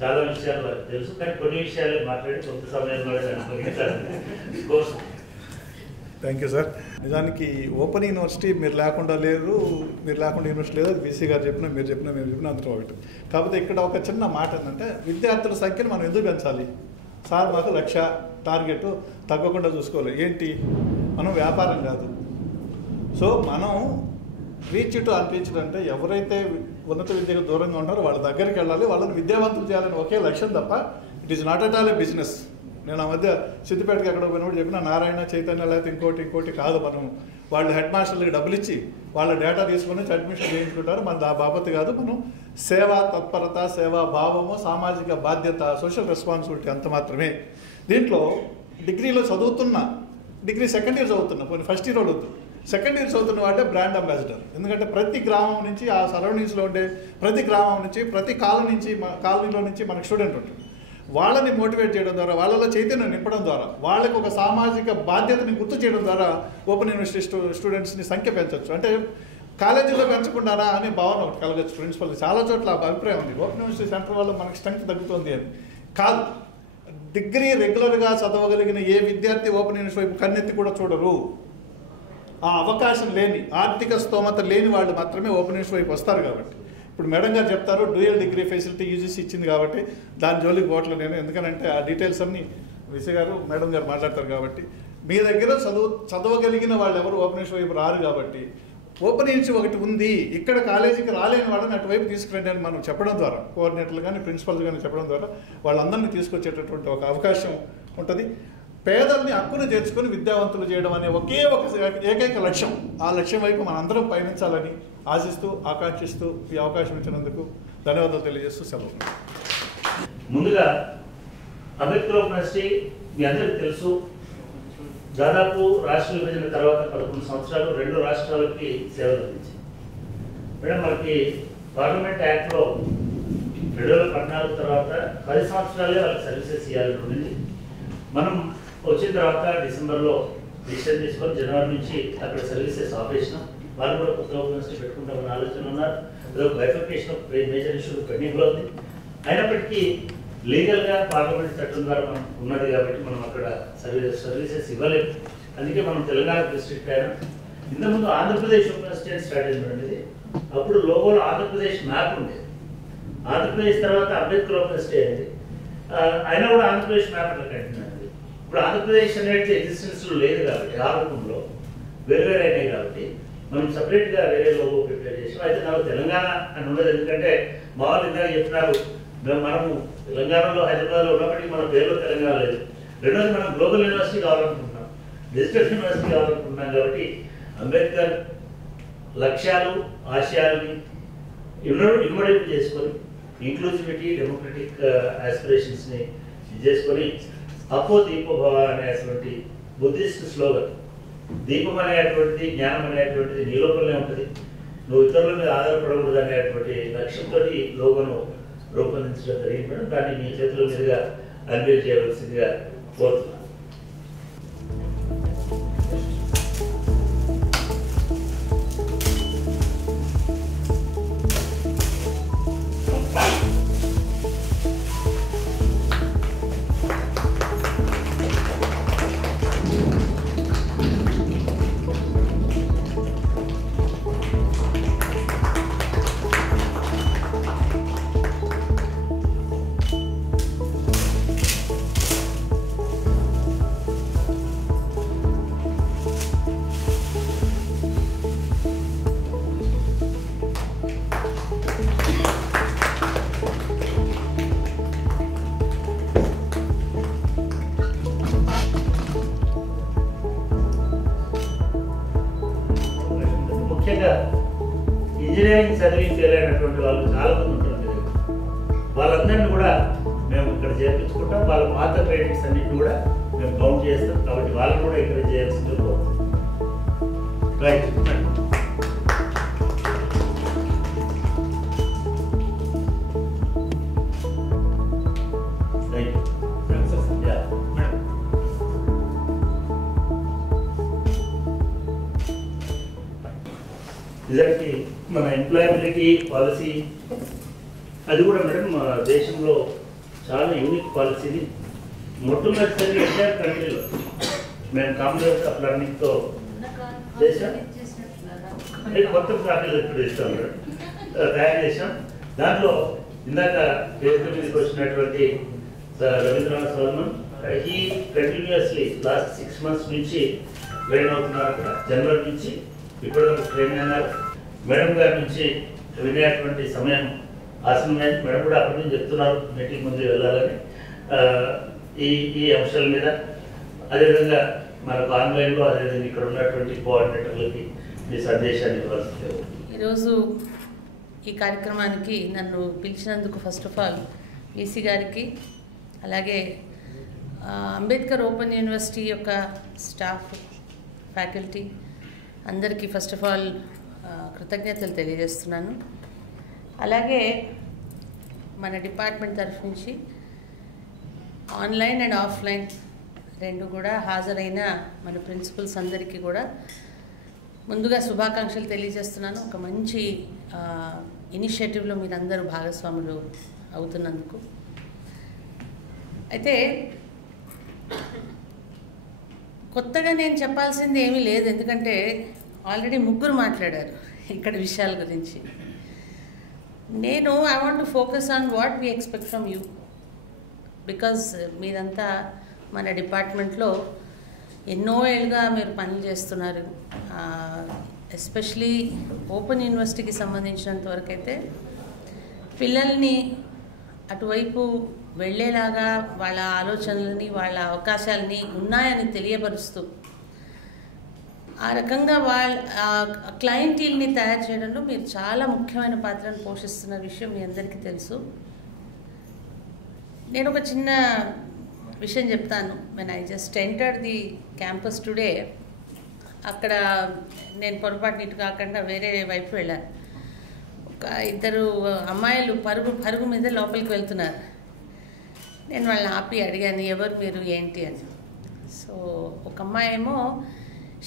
చాలా విషయాలు వారికి తెలుసు, కానీ కొన్ని విషయాలు మాట్లాడి కొంత సమయంలో కోర్సు. Thank you sir. నిజానికి ఓపెన్ యూనివర్సిటీ మీరు లేకుండా యూనివర్సిటీ లేదు. అది బీసీ గారు చెప్పినా, మీరు చెప్పినా, మేము చెప్పినా అందరూ ఒకటి. కాకపోతే ఇక్కడ ఒక చిన్న మాట ఏంటంటే విద్యార్థుల సంఖ్యను మనం ఎందుకు పెంచాలి? సార్ మాకు లక్ష్య టార్గెట్ తగ్గకుండా చూసుకోవాలి. ఏంటి, మనం వ్యాపారం కాదు. సో మనం రీచ్ టు అన్రీచ్డ్ అంటే ఎవరైతే ఉన్నత విద్యకు దూరంగా ఉన్నారో వాళ్ళ దగ్గరికి వెళ్ళాలి, వాళ్ళని విద్యావంతులు చేయాలని ఒకే లక్ష్యం తప్ప it is not at all A business. నేను ఆ మధ్య సిద్దిపేటకి ఎక్కడ పోయినప్పుడు చెప్పిన నారాయణ, చైతన్య లేకపోతే ఇంకోటి కాదు. మనం వాళ్ళు హెడ్ మాస్టర్లకి డబ్బులు ఇచ్చి వాళ్ళ డేటా తీసుకొని అడ్మిషన్ చేయించుకుంటారు. మన ఆ బాపతి కాదు. మనం సేవా తత్పరత, సేవా భావము, సామాజిక బాధ్యత, సోషల్ రెస్పాన్సిబిలిటీ అంత మాత్రమే. దీంట్లో డిగ్రీలో డిగ్రీ సెకండ్ ఇయర్ చదువుతున్నా, పోనీ ఫస్ట్ ఇయర్ వద్దు, సెకండ్ ఇయర్ చదువుతున్న వాడే బ్రాండ్ అంబాసిడర్. ఎందుకంటే ప్రతి గ్రామం నుంచి, ఆ సరౌండింగ్స్లో ఉండే ప్రతి గ్రామం నుంచి, ప్రతి కాలనీలో నుంచి మనకు స్టూడెంట్ ఉంటుంది. వాళ్ళని మోటివేట్ చేయడం ద్వారా, వాళ్ళలో చైతన్యం నింపడం ద్వారా, వాళ్ళకి ఒక సామాజిక బాధ్యతని గుర్తు చేయడం ద్వారా ఓపెన్ యూనివర్సిటీ స్టూడెంట్స్ని సంఖ్య పెంచవచ్చు. అంటే కాలేజీలో పెంచకుండానా అనే భావన ఒకటి కలగచ్చు ప్రిన్సిపల్. చాలా చోట్ల అభిప్రాయం ఉంది, ఓపెన్ యూనివర్సిటీ సెంటర్ వల్ల మనకి స్ట్రెంగ్త్ తగ్గుతుంది అని. కాదు, డిగ్రీ రెగ్యులర్గా చదవగలిగిన ఏ విద్యార్థి ఓపెన్ యూనివర్సిటీ వైపు కన్నెత్తి కూడా చూడరు. ఆ అవకాశం లేని, ఆర్థిక స్తోమత లేని వాళ్ళు మాత్రమే ఓపెన్ యూనివర్సిటీ వైపు వస్తారు. కాబట్టి ఇప్పుడు మేడం గారు చెప్తారు, డ్యూయల్ డిగ్రీ ఫెసిలిటీ యూజీసీ ఇచ్చింది కాబట్టి దాని జోలికి పోవట్లేదు నేను. ఎందుకంటే ఆ డీటెయిల్స్ అన్నీ విసి గారు, మేడం గారు మాట్లాడతారు. కాబట్టి మీ దగ్గర చదవగలిగిన వాళ్ళు ఎవరు ఓపెన్ యూనివర్సిటీ వైపు రారు. కాబట్టి ఓపెన్ యూనివర్సిటీ ఒకటి ఉంది, ఇక్కడ కాలేజీకి రాలేని వాళ్ళని అటువైపు తీసుకురండి అని మనం చెప్పడం ద్వారా, కోఆర్డినేటర్లు కానీ ప్రిన్సిపల్స్ కానీ చెప్పడం ద్వారా వాళ్ళందరినీ తీసుకొచ్చేటటువంటి ఒక అవకాశం ఉంటుంది. పేదల్ని హక్కును చేర్చుకొని విద్యావంతులు చేయడం అనే ఒకే ఒక ఏకైక లక్ష్యం. ఆ లక్ష్యం వైపు మనందరం పయనించాలని ఆశిస్తూ, ఆకాంక్షిస్తూ ఈ అవకాశం ఇచ్చినందుకు ధన్యవాదాలు తెలియజేస్తూ సెలవు. ముందుగా అంబేద్కర్ యూనివర్సిటీ మీ అందరికీ తెలుసు, దాదాపు రాష్ట్ర విభజన తర్వాత 11 సంవత్సరాలు 2 రాష్ట్రాలకి సేవలు అందించింది. మేడం, మనకి పార్లమెంట్ యాక్ట్లో 2014 తర్వాత 10 సంవత్సరాలే వాళ్ళకి సర్వీసెస్ ఇవ్వాలని ఉండింది. మనం వచ్చిన తర్వాత డిసెంబర్లో డిసిషన్ తీసుకొని జనవరి నుంచి అక్కడ సర్వీసెస్ ఆపేసినాం. వాళ్ళు కూడా కొత్త యూనివర్సిటీ పెట్టుకుంటామని ఆలోచన ఉన్నారు. అదొక బైఫర్కేషన్ ఆఫ్ మేజర్ ఇష్యూ పెండింగ్లో ఉంది. అయినప్పటికీ లీగల్గా పార్లమెంట్ చట్టం ద్వారా మనం ఉన్నది కాబట్టి మనం అక్కడ సర్వీసెస్ ఇవ్వలేము. అందుకే మనం తెలంగాణకు రిస్ట్రిక్ట్ అయినాం. ఇంతకుముందు ఆంధ్రప్రదేశ్ యూనివర్సిటీ స్ట్రాటజీ ఉండేది. అప్పుడు లోగోలో ఆంధ్రప్రదేశ్ మ్యాప్ ఉండేది. ఆంధ్రప్రదేశ్ తర్వాత అంబేద్కర్ యూనివర్సిటీ అనేది, అయినా కూడా ఆంధ్రప్రదేశ్ మ్యాప్ అట్లా కంటిన్యూ అయింది. ఇప్పుడు ఆంధ్రప్రదేశ్ అనేది ఎగ్జిస్టెన్స్లో లేదు కాబట్టి, ఆ రూపంలో వేరే అయినాయి కాబట్టి మనం సపరేట్గా వేరే లోగో ప్రిపేర్ చేసాం. అయితే నాకు తెలంగాణ అని ఉండదు. ఎందుకంటే మా వాళ్ళు ఇందాక చెప్తున్నారు, మనము తెలంగాణలో హైదరాబాద్లో ఉన్నప్పటికీ మన పేరులో తెలంగాణ లేదు. రెండోది మనం గ్లోబల్ యూనివర్సిటీ కావాలనుకుంటున్నాం, డిజిటల్ యూనివర్సిటీ కావాలనుకుంటున్నాం. కాబట్టి అంబేద్కర్ లక్ష్యాలు, ఆశయాలని ఇన్వడిట్ చేసుకొని ఇంక్లూజివిటీ, డెమోక్రటిక్ ఆస్పిరేషన్స్ని చేసుకొని అపో దీపో భవ అనేటువంటి బుద్ధిస్ట్ స్లోగన్, దీపం అనేటువంటిది, జ్ఞానం అనేటువంటిది నీ లోపలనే ఉంటుంది, నువ్వు ఇతరుల మీద ఆధారపడకూడదు అనేటువంటి లక్ష్యంతో లోగోను రూపొందించడం జరిగింది. మేడం, దాన్ని మీ చేతుల మీదుగా అన్వీల్ చేయవలసిందిగా కోరుతున్నాను. ఇంజనీరింగ్ చదివి ఫెయిల్ అయినటువంటి వాళ్ళు చాలా మంది ఉంటారు. వాళ్ళందరినీ కూడా మేము ఇక్కడ చేర్పించుకుంటాం. వాళ్ళ పాత క్రెడిట్స్ అన్నింటినీ కూడా మేము కౌంట్ చేస్తాం. కాబట్టి వాళ్ళని కూడా ఇక్కడ చేయాల్సింది రైట్. నిజానికి మన ఎంప్లాయబిలిటీ పాలసీ అది కూడా మేడం మన దేశంలో చాలా యూనిక్ పాలసీని మొట్టమొదటిసారి ఎంటైర్ కంట్రీలో మేము కామన్వెల్త్ ఆఫ్ లెర్నింగ్తో చేసాం. కొత్త ఫ్యామిలీలు ఇప్పుడు ఇస్తాం మేడం, తయారు చేసాం. దాంట్లో ఇందాక పేరు మీదకి వచ్చినటువంటి రవీంద్రనాథ్ స్వర్ణన్, ఈ కంటిన్యూస్లీ లాస్ట్ 6 months నుంచి ట్రైన్ అవుతున్నారు. అక్కడ జనవరి నుంచి ఇప్పుడు ట్రైన్ అయినారు. మేడం గారి నుంచి వినేటువంటి సమయం ఆసనమైంది. మేడం కూడా అప్పటి నుంచి చెప్తున్నారు మీటింగ్ ముందు వెళ్ళాలని ఈ అంశాల మీద. అదేవిధంగా మనకు ఆన్లైన్లో, అదేవిధంగా ఇక్కడ ఉన్నటువంటి కోఆర్డినేటర్లకి మీ సందేశాన్ని ఇవ్వాల్సింది. ఈరోజు ఈ కార్యక్రమానికి నన్ను పిలిచినందుకు ఫస్ట్ ఆఫ్ ఆల్ వీసీ గారికి, అలాగే అంబేద్కర్ ఓపెన్ యూనివర్సిటీ యొక్క స్టాఫ్, ఫ్యాకల్టీ అందరికీ ఫస్ట్ ఆఫ్ ఆల్ కృతజ్ఞతలు తెలియజేస్తున్నాను. అలాగే మన డిపార్ట్మెంట్ తరఫు నుంచి ఆన్లైన్ అండ్ ఆఫ్లైన్ రెండు కూడా హాజరైన మన ప్రిన్సిపల్స్ అందరికీ కూడా ముందుగా శుభాకాంక్షలు తెలియజేస్తున్నాను. ఒక మంచి ఇనిషియేటివ్లో మీరందరూ భాగస్వాములు అవుతున్నందుకు. అయితే కొత్తగా నేను చెప్పాల్సింది ఏమీ లేదు, ఎందుకంటే ఆల్రెడీ ముగ్గురు మాట్లాడారు ఇక్కడ విషయాల గురించి. I want to focus on what we expect from you, because మీరంతా మన డిపార్ట్మెంట్లో ఎన్నో ఏళ్ళుగా మీరు పనులు చేస్తున్నారు. ఎస్పెషలీ ఓపెన్ యూనివర్సిటీకి సంబంధించినంత వరకు అయితే పిల్లల్ని అటువైపు వెళ్ళేలాగా వాళ్ళ ఆలోచనలని వాళ్ళ అవకాశాలని ఉన్నాయని తెలియపరుస్తూ ఆ రకంగా వాళ్ళ క్లయింటీల్ని తయారు చేయడంలో మీరు చాలా ముఖ్యమైన పాత్రను పోషిస్తున్న విషయం మీ అందరికీ తెలుసు. నేను ఒక చిన్న విషయం చెప్తాను. When I just entered the campus today, అక్కడ నేను పొరపాటు ఇటు కాకుండా వేరే వైపు వెళ్ళాను. ఒక ఇద్దరు అమ్మాయిలు పరుగు మీద లోపలికి వెళ్తున్నారు. నేను వాళ్ళని ఆపి అడిగాను, ఎవరు మీరు ఏంటి అని. సో ఒక అమ్మాయి ఏమో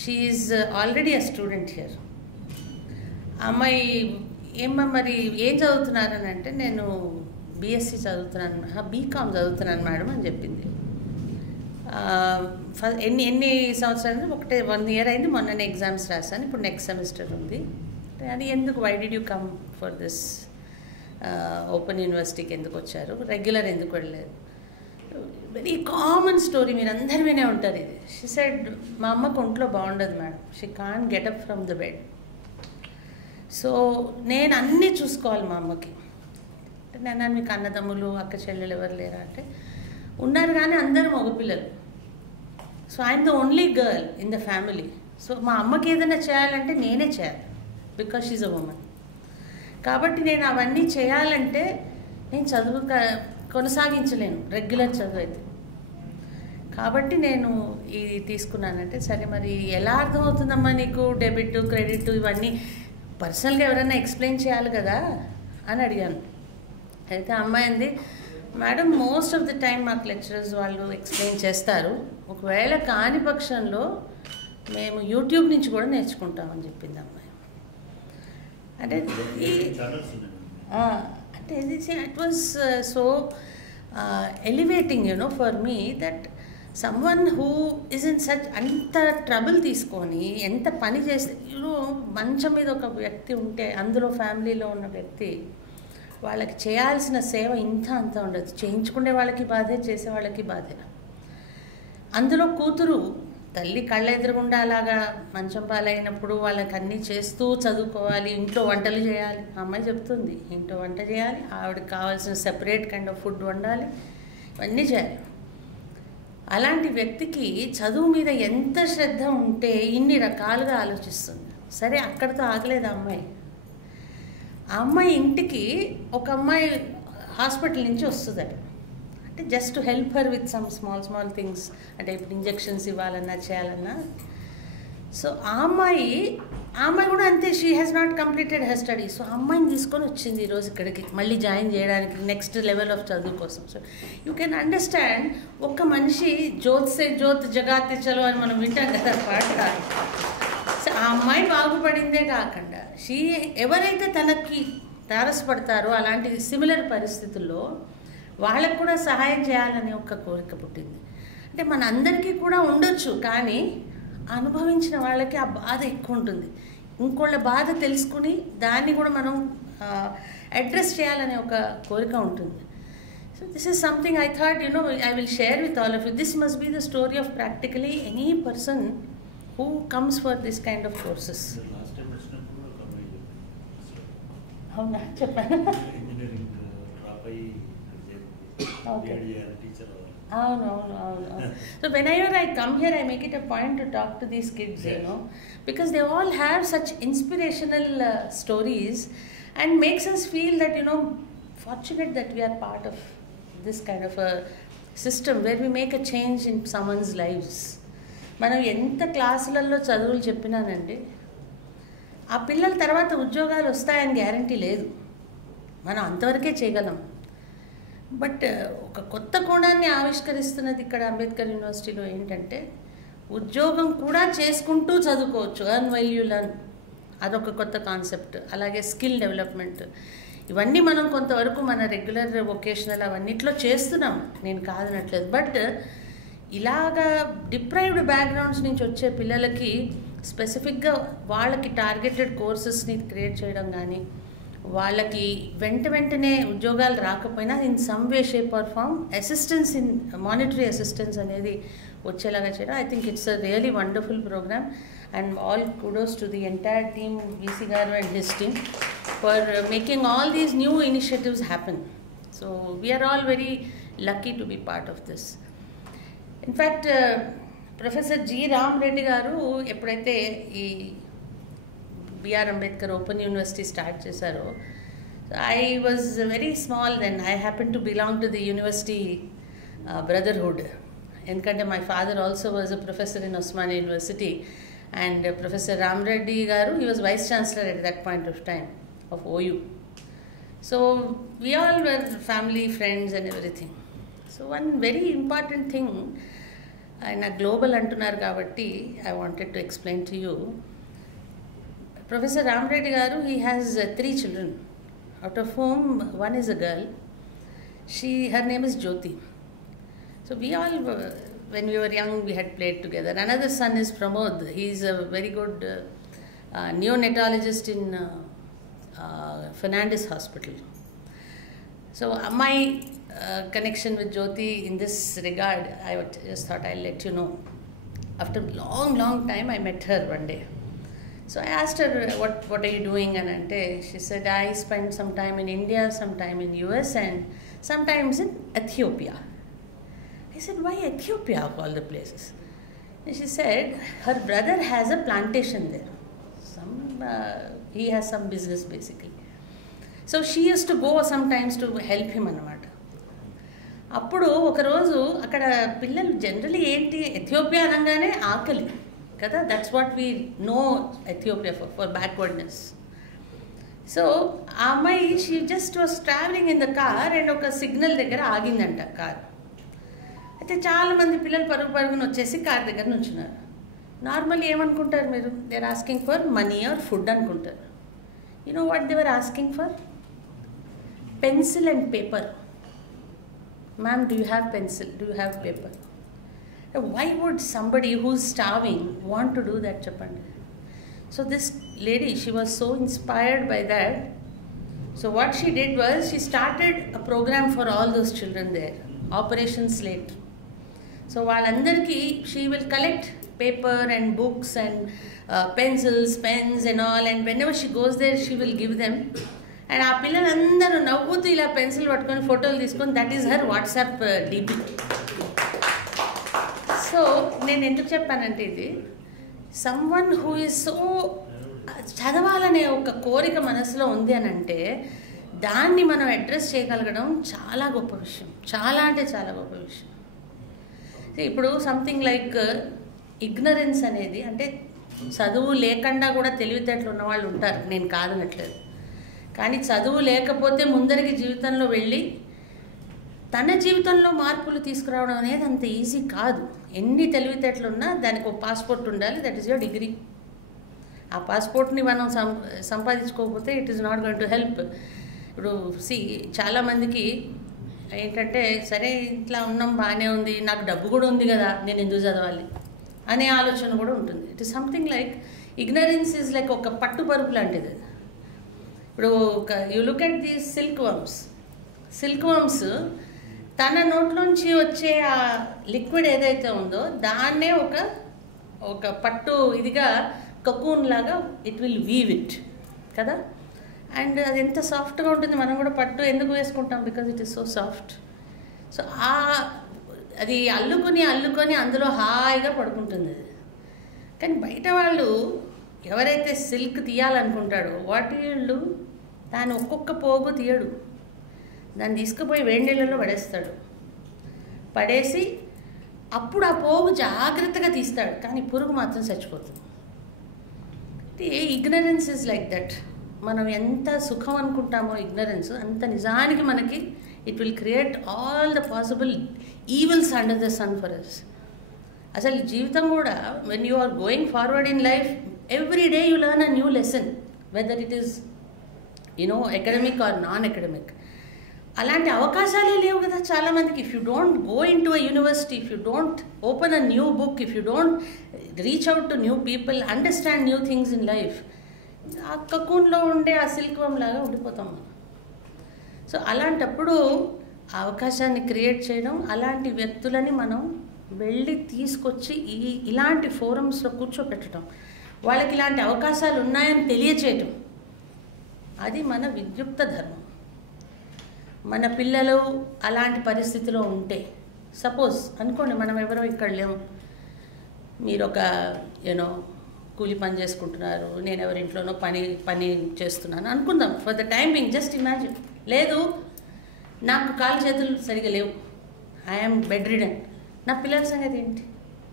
she is already a student here. ఆ అమ్మాయి ఏమ్మా మరి ఏం చదువుతున్నారని అంటే, నేను బీఎస్సీ చదువుతున్నాను, బీకామ్ చదువుతున్నాను మేడం అని చెప్పింది. ఎన్ని సంవత్సరాలు? 1 year అయింది, మొన్ననే ఎగ్జామ్స్ రాశాను, ఇప్పుడు నెక్స్ట్ సెమిస్టర్ ఉంది. అది ఎందుకు, why did you come for this open యూనివర్సిటీకి ఎందుకు వచ్చారు, రెగ్యులర్ ఎందుకు వెళ్ళలేదు? వెరీ కామన్ స్టోరీ, మీరు అందరు వినే ఉంటారు ఇది. షీ సెడ్, మా అమ్మకు ఒంట్లో బాగుండదు madam, she can't get up from the bed. So నేను అన్నీ చూసుకోవాలి మా అమ్మకి. నేను మీకు అన్నదమ్ములు అక్క చెల్లెలు ఎవరు లేరా అంటే, ఉన్నారు కానీ అందరూ మగపిల్లలు. So I'm the only girl in the family. So మా అమ్మకి ఏదైనా చేయాలంటే నేనే చేయాలి, బికాజ్ షీజ్ అ ఉమెన్. కాబట్టి నేను అవన్నీ చేయాలంటే నేను చదువు కొనసాగించలేను, రెగ్యులర్ చదువు అయితే. కాబట్టి నేను ఇది తీసుకున్నానంటే, సరే మరి ఎలా అర్థమవుతుందమ్మా నీకు డెబిట్ క్రెడిట్ ఇవన్నీ పర్సనల్గా ఎవరైనా ఎక్స్ప్లెయిన్ చేయాలి కదా అని అడిగాను. అయితే అమ్మాయి అంది, madam most of the time మాకు లెక్చరర్స్ వాళ్ళు ఎక్స్ప్లెయిన్ చేస్తారు, ఒకవేళ కాని పక్షంలో మేము యూట్యూబ్ నుంచి కూడా నేర్చుకుంటామని చెప్పింది అమ్మాయి. అంటే it was so elevating for me that someone who is in such అంత ట్రబుల్ తీసుకొని ఎంత పని చేస్తే మంచం మీద ఒక వ్యక్తి ఉంటే, అందులో ఫ్యామిలీలో ఉన్న వ్యక్తి వాళ్ళకి చేయాల్సిన సేవ ఇంత అంత ఉండదు. చేయించుకునే వాళ్ళకి బాధే, చేసే వాళ్ళకి బాధే. అందులో కూతురు తల్లి కళ్ళ ఎదురుగుండా అలాగా మంచం పాలైనప్పుడు వాళ్ళకి అన్నీ చేస్తూ చదువుకోవాలి, ఇంట్లో వంటలు చేయాలి. అమ్మాయి చెప్తుంది, ఇంట్లో వంట చేయాలి, ఆవిడకి కావాల్సిన సెపరేట్ కైండ్ ఆఫ్ ఫుడ్ వండాలి, ఇవన్నీ చేయాలి. అలాంటి వ్యక్తికి చదువు మీద ఎంత శ్రద్ధ ఉంటే ఇన్ని రకాలుగా ఆలోచిస్తుంది. సరే, అక్కడితో ఆగలేదు ఆ అమ్మాయి. ఆ అమ్మాయి ఇంటికి ఒక అమ్మాయి హాస్పిటల్ నుంచి వస్తుందట, అంటే just to help her with some small things, అంటే ఇప్పుడు ఇంజెక్షన్స్ ఇవ్వాలన్నా చేయాలన్నా. సో ఆ అమ్మాయి కూడా అంతే, she has not completed her study. So ఆ అమ్మాయిని తీసుకొని వచ్చింది ఈరోజు ఇక్కడికి మళ్ళీ జాయిన్ చేయడానికి, నెక్స్ట్ లెవెల్ ఆఫ్ చదువు కోసం. సో యూ కెన్ అండర్స్టాండ్, ఒక్క మనిషి జ్యోత్ సే జ్యోత్ జగాతే చలో అని మనం వింటాం కదా పాట. సో ఆ అమ్మాయి బాగుపడిందే కాకుండా ఎవరైతే తనకి తారసపడతారో అలాంటి సిమిలర్ పరిస్థితుల్లో వాళ్ళకు కూడా సహాయం చేయాలనే ఒక కోరిక పుట్టింది. అంటే మన అందరికీ కూడా ఉండొచ్చు, కానీ అనుభవించిన వాళ్ళకి ఆ బాధ ఎక్కువ ఉంటుంది. ఇంకోళ్ళ బాధ తెలుసుకుని దాన్ని కూడా మనం అడ్రస్ చేయాలనే ఒక కోరిక ఉంటుంది. So this is something I thought I will share with all of you. This must be the story of practically any person who comes for this kind of courses. అవునా, చెప్పాను. అవును. So whenever I come here, I make it a point to talk to these kids, because they all have such inspirational stories and makes us feel that, fortunate that we are part of this kind of a system where we make a change in someone's lives. మనం ఎంత క్లాసులలో చదువులు చెప్పినానండి, ఆ పిల్లల తర్వాత ఉద్యోగాలు వస్తాయని గ్యారంటీ లేదు. మనం అంతవరకే చేయగలం. బట్ ఒక కొత్త కోణాన్ని ఆవిష్కరిస్తున్నది ఇక్కడ అంబేద్కర్ యూనివర్సిటీలో ఏంటంటే ఉద్యోగం కూడా చేసుకుంటూ చదువుకోవచ్చు, ఎర్న్ వైల్ యూ లర్న్, అదొక కొత్త కాన్సెప్ట్. అలాగే స్కిల్ డెవలప్మెంట్, ఇవన్నీ మనం కొంతవరకు మన రెగ్యులర్ వొకేషనల్ అవన్నిట్లో చేస్తున్నాం, నేను కాదనట్లేదు. బట్ ఇలాగా డిప్రైవ్డ్ బ్యాక్గ్రౌండ్స్ నుంచి వచ్చే పిల్లలకి స్పెసిఫిక్గా వాళ్ళకి టార్గెటెడ్ కోర్సెస్ని క్రియేట్ చేయడం కానీ, వాళ్ళకి వెంటనే ఉద్యోగాలు రాకపోయినా in some way shape or form assistance in monetary assistance అనేది వచ్చేలాగా చేయడం. I think it's a really wonderful programme and all kudos to the entire team, VC గారు and his team, for making all these new initiatives happen. So we are all very lucky to be part of this. In fact professor G Ram Reddy గారు ఎప్పుడైతే ఈ B R Ambedkar open university start చేశారో, I was very small then. I happen to belong to the university brotherhood, ఎందుకంటే my father also was a professor in Osmania university and professor Ram Reddy గారు he was vice chancellor at that point of time of OU. So we all were family, friends and everything. So one very important thing, ఆయన గ్లోబల్ అంటున్నారు కాబట్టి I wanted to explain to you. Professor Ram Reddy garu, he has 3 children, out of whom one is a girl. Her name is Jyoti. So we all, when we were young, we had played together. Another son is Pramod. He is a very good neonatologist in Fernandez Hospital. So my connection with Jyoti in this regard, I just thought I'll let you know. After long time, I met her one day. So I asked her, what are you doing? And she said, I spend some time in India, some time in US, and sometimes in Ethiopia. I said, why Ethiopia of all the places? And she said, her brother has a plantation there. He has some business basically. So she used to go sometimes to help him అన్నమాట. అప్పుడు ఒకరోజు అక్కడ పిల్లలు జనరలీ ఏంటి, ఎథియోపియా అనగానే ఆకలి కదా, that's what we know Ethiopia for backwardness. So ఆ అమ్మాయి she just was travelling in the car and ఒక సిగ్నల్ దగ్గర ఆగిందంట కార్. అయితే చాలామంది పిల్లలు పరుగున వచ్చేసి కార్ దగ్గర నుంచున్నారు. నార్మల్లీ ఏమనుకుంటారు మీరు, they are asking for money or food అనుకుంటారు. You know what they were asking for? Pencil and paper. Ma'am, do you have pencil? Do you have paper? Why would somebody who's starving want to do that, Chapandi? So this lady, she was so inspired by that. So what she did was, she started a program for all those children there, Operation Slate. So valandarki, she will collect paper and books and pencils, pens and all, and whenever she goes there, she will give them. And ఆ పిల్లలందరూ నవ్వుతూ ఇలా పెన్సిల్ పట్టుకొని ఫోటోలు తీసుకొని, that is her WhatsApp DP. So నేను ఎందుకు చెప్పానంటే, ఇది సమ్వన్ హూ ఈజ్ సో చదవాలనే ఒక కోరిక మనసులో ఉంది అని అంటే, దాన్ని మనం అడ్రస్ చేయగలగడం చాలా గొప్ప విషయం, చాలా అంటే చాలా గొప్ప విషయం. ఇప్పుడు సంథింగ్ లైక్ ఇగ్నరెన్స్ అనేది, అంటే చదువు లేకుండా కూడా తెలివితేటలు ఉన్నవాళ్ళు ఉంటారు, నేను కాదనట్లేదు. కానీ చదువు లేకపోతే ముందరికి జీవితంలో వెళ్ళి తన జీవితంలో మార్పులు తీసుకురావడం అనేది అంత ఈజీ కాదు. ఎన్ని తెలివితేటలు ఉన్నా దానికి ఒక పాస్పోర్ట్ ఉండాలి, దట్ ఈస్ యువర్ డిగ్రీ. ఆ పాస్పోర్ట్ని మనం సంపాదించుకోకపోతే it is not going to help. ఇప్పుడు చాలామందికి ఏంటంటే, సరే ఇట్లా ఉన్నాం బాగానే ఉంది, నాకు డబ్బు కూడా ఉంది కదా, నేను ఎందుకు చదవాలి అనే ఆలోచన కూడా ఉంటుంది. It is something like ignorance is like ఒక పట్టుపరుపు లాంటిది. ఇప్పుడు you look at the silk worms, తన నోట్లోంచి వచ్చే ఆ లిక్విడ్ ఏదైతే ఉందో దాన్నే ఒక పట్టు ఇదిగా కకూన్ లాగా ఇట్ విల్ వీవ్ ఇట్ కదా. అండ్ అది ఎంత సాఫ్ట్గా ఉంటుంది. మనం కూడా పట్టు ఎందుకు వేసుకుంటాం, because it is so soft. So అది అల్లుకొని అందులో హాయిగా పడుకుంటుంది అది. కానీ బయట వాళ్ళు ఎవరైతే సిల్క్ తీయాలనుకుంటాడో వాటిళ్ళు దాన్ని ఒక్కొక్క పోగు తీయడు, దాన్ని తీసుకుపోయి వేడి నీళ్ళలో పడేస్తాడు. పడేసి అప్పుడు ఆ పోగు జాగ్రత్తగా తీస్తాడు, కానీ పురుగు మాత్రం చచ్చిపోతుంది. Ignorance is like that. మనం ఎంత సుఖం అనుకుంటామో ఇగ్నరెన్స్, అంత నిజానికి మనకి It will create all the possible evils under the sun for us. అసలు జీవితం కూడా when you are going forward in life, every day you learn a new lesson, whether it is academic or non-academic. అలాంటి అవకాశాలే లేవు కదా చాలామందికి. If you don't go in to a university, if you don't open a new book, if you don't reach out to new people, understand new things in life, ఆ కకూన్లో ఉండే ఆ సిల్క్వం లాగా ఉండిపోతాం మనం. సో అలాంటప్పుడు ఆ అవకాశాన్ని క్రియేట్ చేయడం, అలాంటి వ్యక్తులని మనం వెళ్ళి తీసుకొచ్చి ఇలాంటి ఫోరమ్స్లో కూర్చోపెట్టడం, వాళ్ళకి ఇలాంటి అవకాశాలు ఉన్నాయని తెలియచేయటం, అది మన విద్యుక్త ధర్మం. మన పిల్లలు అలాంటి పరిస్థితిలో ఉంటే, సపోజ్ అనుకోండి మనం ఎవరో ఇక్కడ లేము, మీరు ఒక కూలి పని చేసుకుంటున్నారు, నేను ఎవరింట్లోనో పని చేస్తున్నాను అనుకుందాం for the time being, just imagine. లేదు నాకు కాలు చేతులు సరిగా లేవు, ఐఎమ్ బెడ్ రిడన్, నా పిల్లల సంగతి ఏంటి,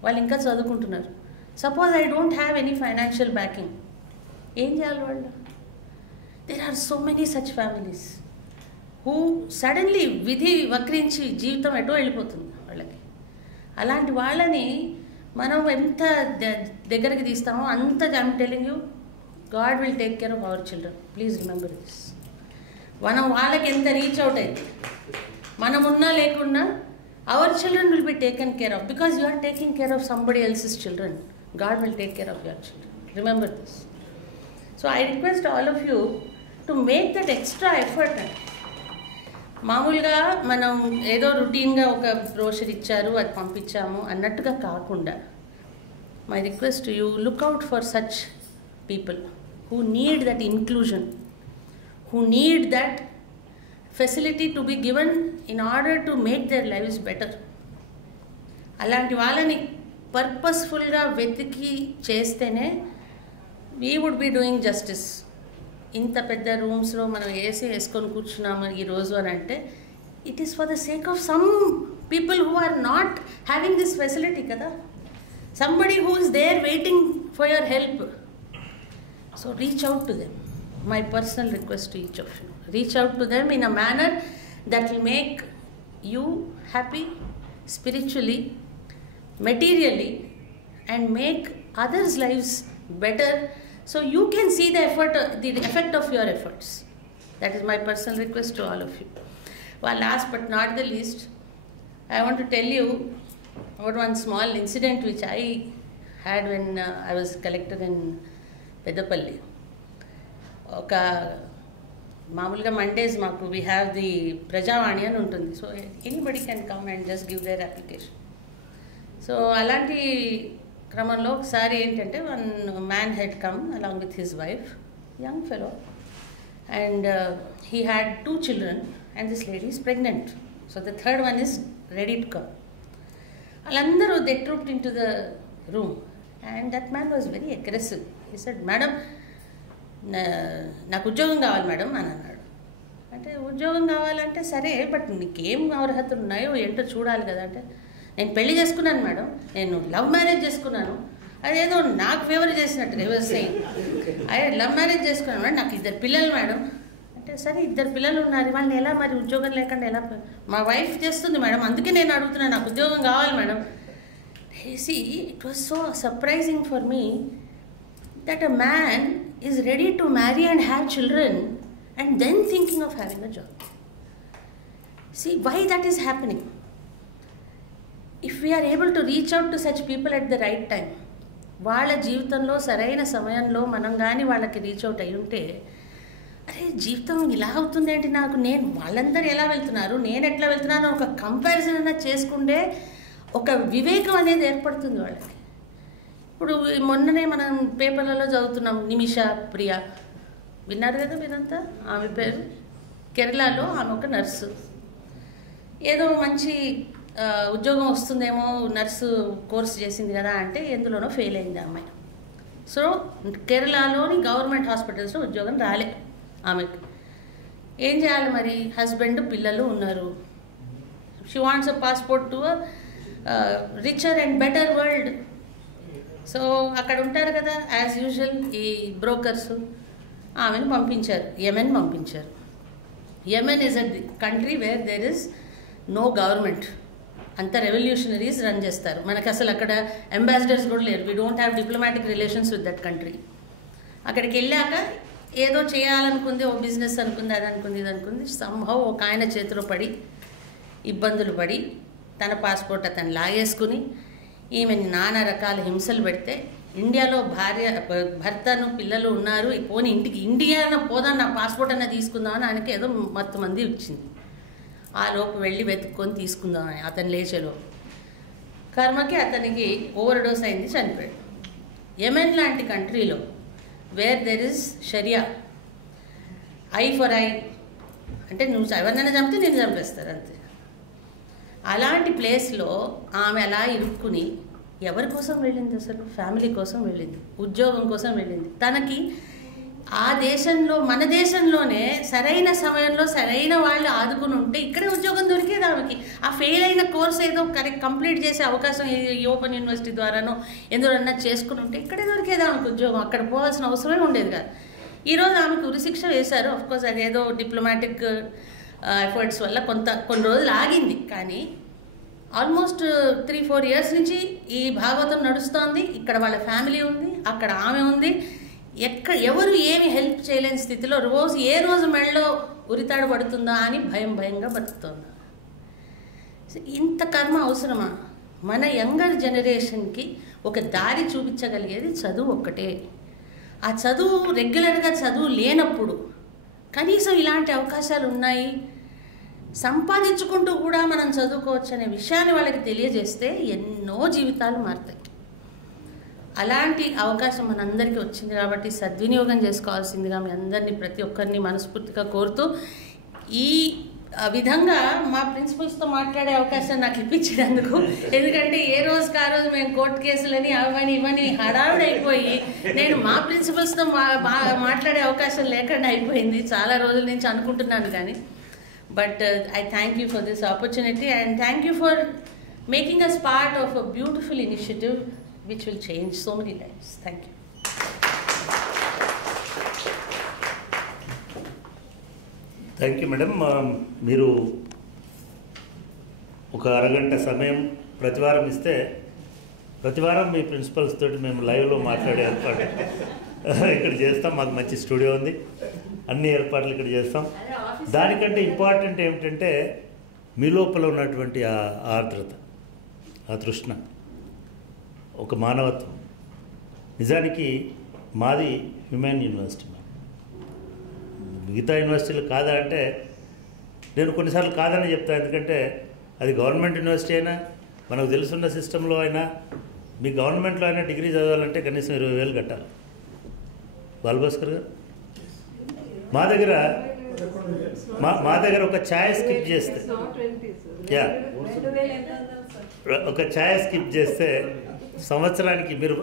వాళ్ళు ఇంకా చదువుకుంటున్నారు. Suppose I don't have any financial backing, ఏం చేయాలి వాళ్ళు? There are so many such families who suddenly విధి వక్రించి జీవితం ఎటో వెళ్ళిపోతుంది వాళ్ళకి. అలాంటి వాళ్ళని మనం ఎంత దగ్గరికి తీస్తామో అంత, I'm telling you, God will take care of our children. Please remember this. మనం వాళ్ళకి ఎంత రీచ్ అవుట్ అయితే, మనం ఉన్నా లేకున్నా, our children will be taken care of, because you are taking care of somebody else's children. God will take care of your children. Remember this. So I request all of you to make that extra effort. అండి మామూలుగా మనం ఏదో రొటీన్గా ఒక బ్రోషర్ ఇచ్చారు అది పంపించాము అన్నట్టుగా కాకుండా, my request you look out for such people who need that inclusion, who need that facility to be given in order to make their lives better. అలాంటి వాళ్ళని పర్పస్ఫుల్గా వెతికి చేస్తేనే we would be doing justice. ఇంత పెద్ద రూమ్స్లో మనం ఏసీ వేసుకొని కూర్చున్నాము ఈరోజు అని అంటే, it is for the sake of some people who are not having this facility కదా, somebody who is there waiting for your help. So reach out to them. My personal request to each of you, reach out to them in a manner that will make you happy spiritually, materially, and make others' lives better, so you can see the effect of your efforts. That is my personal request to all of you. Well, last but not the least, I want to tell you about one small incident which I had when I was collector in Peddapalli. ఒక మామూలుగా మండేస్ మాకు వీ హ్యావ్ ది ప్రజావాణి అని ఉంటుంది. So anybody can come and just give their application. So అలాంటి క్రమంలో ఒకసారి ఏంటంటే, one man head come along with his wife, young fellow, and he had 2 children and this lady is pregnant. So the third one is ready to come. వాళ్ళందరూ they trooped into the room and that man was very aggressive. He said, "Madam, నాకు ఉద్యోగం కావాలి మేడం" అని అన్నాడు. అంటే ఉద్యోగం కావాలంటే సరే, బట్ నీకేం అర్హతలు ఉన్నాయో ఏంటో చూడాలి కదా. అంటే నేను పెళ్లి చేసుకున్నాను మేడం, నేను లవ్ మ్యారేజ్ చేసుకున్నాను, అదేదో నాకు ఫేవర్ చేసినట్టు వ్యవసాయం, అదే లవ్ మ్యారేజ్ చేసుకున్నాను మేడం, నాకు 2 పిల్లలు మేడం. అంటే సరే 2 పిల్లలు ఉన్నారు, వాళ్ళని ఎలా మరి ఉద్యోగం లేకుండా ఎలా? మా వైఫ్ చేస్తుంది మేడం, అందుకే నేను అడుగుతున్నాను, నాకు ఉద్యోగం కావాలి madam. See, it was so surprising for me that a man is ready to marry and have children and then thinking of having a job. See why that is happening. If we are able to reach out to such people at the right time, వాళ్ళ జీవితంలో సరైన సమయంలో మనం కానీ వాళ్ళకి రీచ్ అవుట్ అయి ఉంటే, అరే జీవితం ఇలా అవుతుంది ఏంటి నాకు, నేను వాళ్ళందరూ ఎలా వెళ్తున్నారు, నేను ఎట్లా వెళ్తున్నాను, ఒక కంపారిజన్ అయినా చేసుకుంటే ఒక వివేకం అనేది ఏర్పడుతుంది వాళ్ళకి. ఇప్పుడు మొన్ననే మనం పేపర్లలో చదువుతున్నాం, నిమిషా ప్రియ, విన్నారు కదా మీరంతా, ఆమె పేరు. కేరళలో ఆమె ఒక నర్సు, ఏదో మంచి ఉద్యోగం వస్తుందేమో, నర్సు కోర్స్ చేసింది కదా అంటే ఎందులోనో ఫెయిల్ అయింది ఆ అమ్మాయి. సో కేరళలోని గవర్నమెంట్ హాస్పిటల్స్లో ఉద్యోగం రాలే ఆమెకి. ఏం చేయాలి మరి, హస్బెండ్ పిల్లలు ఉన్నారు. She wants a passport to richer and better world. So అక్కడ ఉంటారు కదా యాజ్ యూజువల్ ఈ బ్రోకర్స్, ఆమెను పంపించారు, యెమెన్ పంపించారు. Yemen is a country where there is no government. అంత రెవల్యూషనరీస్ రన్ చేస్తారు. మనకు అసలు అక్కడ అంబాసిడర్స్ కూడా లేరు. We don't have diplomatic relations with that country. అక్కడికి వెళ్ళాక ఏదో చేయాలనుకుంది, ఓ బిజినెస్ అనుకుంది, అది అనుకుంది, ఇది అనుకుంది. సంహౌ ఒక ఆయన చేతిలో పడి ఇబ్బందులు పడి తన పాస్పోర్ట్ అతను లాగేసుకుని ఈమెని నానా రకాల హింసలు పెడితే, ఇండియాలో భర్తను పిల్లలు ఉన్నారు, పోనీ ఇంటికి ఇండియాలో పోదాం, నా పాస్పోర్ట్ అన్న తీసుకుందామని ఆయనకి ఏదో మొత్తం మంది వచ్చింది. ఆ లోపు వెళ్ళి వెతుక్కొని తీసుకుందామని అతను లేచేలోపు కర్మకి అతనికి ఓవర్ డోస్ అయింది, చనిపోయాడు. యెమెన్ లాంటి కంట్రీలో where there is sharia, I for I అంటే నువ్వు ఎవరినైనా చంపితే నేను చంపేస్తారు అంతే. అలాంటి ప్లేస్లో ఆమె అలా ఇరుక్కుని ఎవరి కోసం వెళ్ళింది? అసలు ఫ్యామిలీ కోసం వెళ్ళింది, ఉద్యోగం కోసం వెళ్ళింది. తనకి ఆ దేశంలో, మన దేశంలోనే సరైన సమయంలో సరైన వాళ్ళు ఆదుకుని ఉంటే ఇక్కడే ఉద్యోగం దొరికేది ఆమెకి. ఆ ఫెయిల్ అయిన కోర్స్ ఏదో కంప్లీట్ చేసే అవకాశం ఈ ఓపెన్ యూనివర్సిటీ ద్వారానో ఎందుకన్నా చేసుకుని ఉంటే ఇక్కడే దొరికేది ఆమెకు ఉద్యోగం. అక్కడ పోవాల్సిన అవసరమే ఉండేది కాదు. ఈరోజు ఆమెకు ఉరిశిక్ష వేశారు. ఆఫ్కోర్స్ అదేదో డిప్లొమాటిక్ ఎఫర్ట్స్ వల్ల కొన్ని రోజులు ఆగింది. కానీ ఆల్మోస్ట్ 3-4 years నుంచి ఈ భాగవతం నడుస్తోంది. ఇక్కడ వాళ్ళ ఫ్యామిలీ ఉంది, అక్కడ ఆమె ఉంది. ఎవరు ఏమి హెల్ప్ చేయలేని స్థితిలో ఏ రోజు మెడలో ఉరితాడు పడుతుందా అని భయంగా బతుకుతోంది. ఇంత కర్మ అవసరమా? మన యంగర్ జనరేషన్కి ఒక దారి చూపించగలిగేది చదువు ఒక్కటే. ఆ చదువు రెగ్యులర్గా చదువు లేనప్పుడు కనీసం ఇలాంటి అవకాశాలు ఉన్నాయి, సంపాదించుకుంటూ కూడా మనం చదువుకోవచ్చు అనే విషయాన్ని వాళ్ళకి తెలియజేస్తే ఎన్నో జీవితాలు మారుతాయి. అలాంటి అవకాశం మనందరికీ వచ్చింది కాబట్టి సద్వినియోగం చేసుకోవాల్సిందిగా మీ అందరినీ, ప్రతి ఒక్కరిని మనస్ఫూర్తిగా కోరుతూ, ఈ విధంగా మా ప్రిన్సిపల్స్తో మాట్లాడే అవకాశం నాకు ఇప్పించినందుకు. ఎందుకంటే ఏ రోజుకి ఆ రోజు మేము కోర్టు కేసులని అవని ఇవని హడావిడైపోయి నేను మా ప్రిన్సిపల్స్తో మాట్లాడే అవకాశం లేకుండా అయిపోయింది. చాలా రోజుల నుంచి అనుకుంటున్నాను కానీ. But I thank you for this opportunity and thank you for making us part of a beautiful initiative which will change so many lives. Thank you. Thank you madam. మీరు ఒక అరగంట సమయం ప్రతివారం ఇస్తే ప్రతివారం మీ ప్రిన్సిపల్స్ తోటి మేము లైవ్లో మాట్లాడే ఏర్పాటు ఇక్కడ చేస్తాం. మాకు మంచి స్టూడియో ఉంది, అన్ని ఏర్పాట్లు ఇక్కడ చేస్తాం. దానికంటే ఇంపార్టెంట్ ఏమిటంటే మీ లోపల ఉన్నటువంటి ఆ ఆర్ద్రత, ఆ తృష్ణ, ఒక మానవత్వం. నిజానికి మాది హ్యూమన్ యూనివర్సిటీ. మిగతా యూనివర్సిటీలు కాదా అంటే నేను కొన్నిసార్లు కాదని చెప్తాను. ఎందుకంటే అది గవర్నమెంట్ యూనివర్సిటీ అయినా, మనకు తెలుసున్న సిస్టంలో అయినా, మీ గవర్నమెంట్లో అయినా డిగ్రీ చదవాలంటే కనీసం 20,000 కట్టాలి. బాలభాస్కర్ గారు, మా దగ్గర ఒక ఛాయ్ స్కిప్ చేస్తే, ఒక ఛాయ్ స్కిప్ చేస్తే సంవత్సరానికి మీరు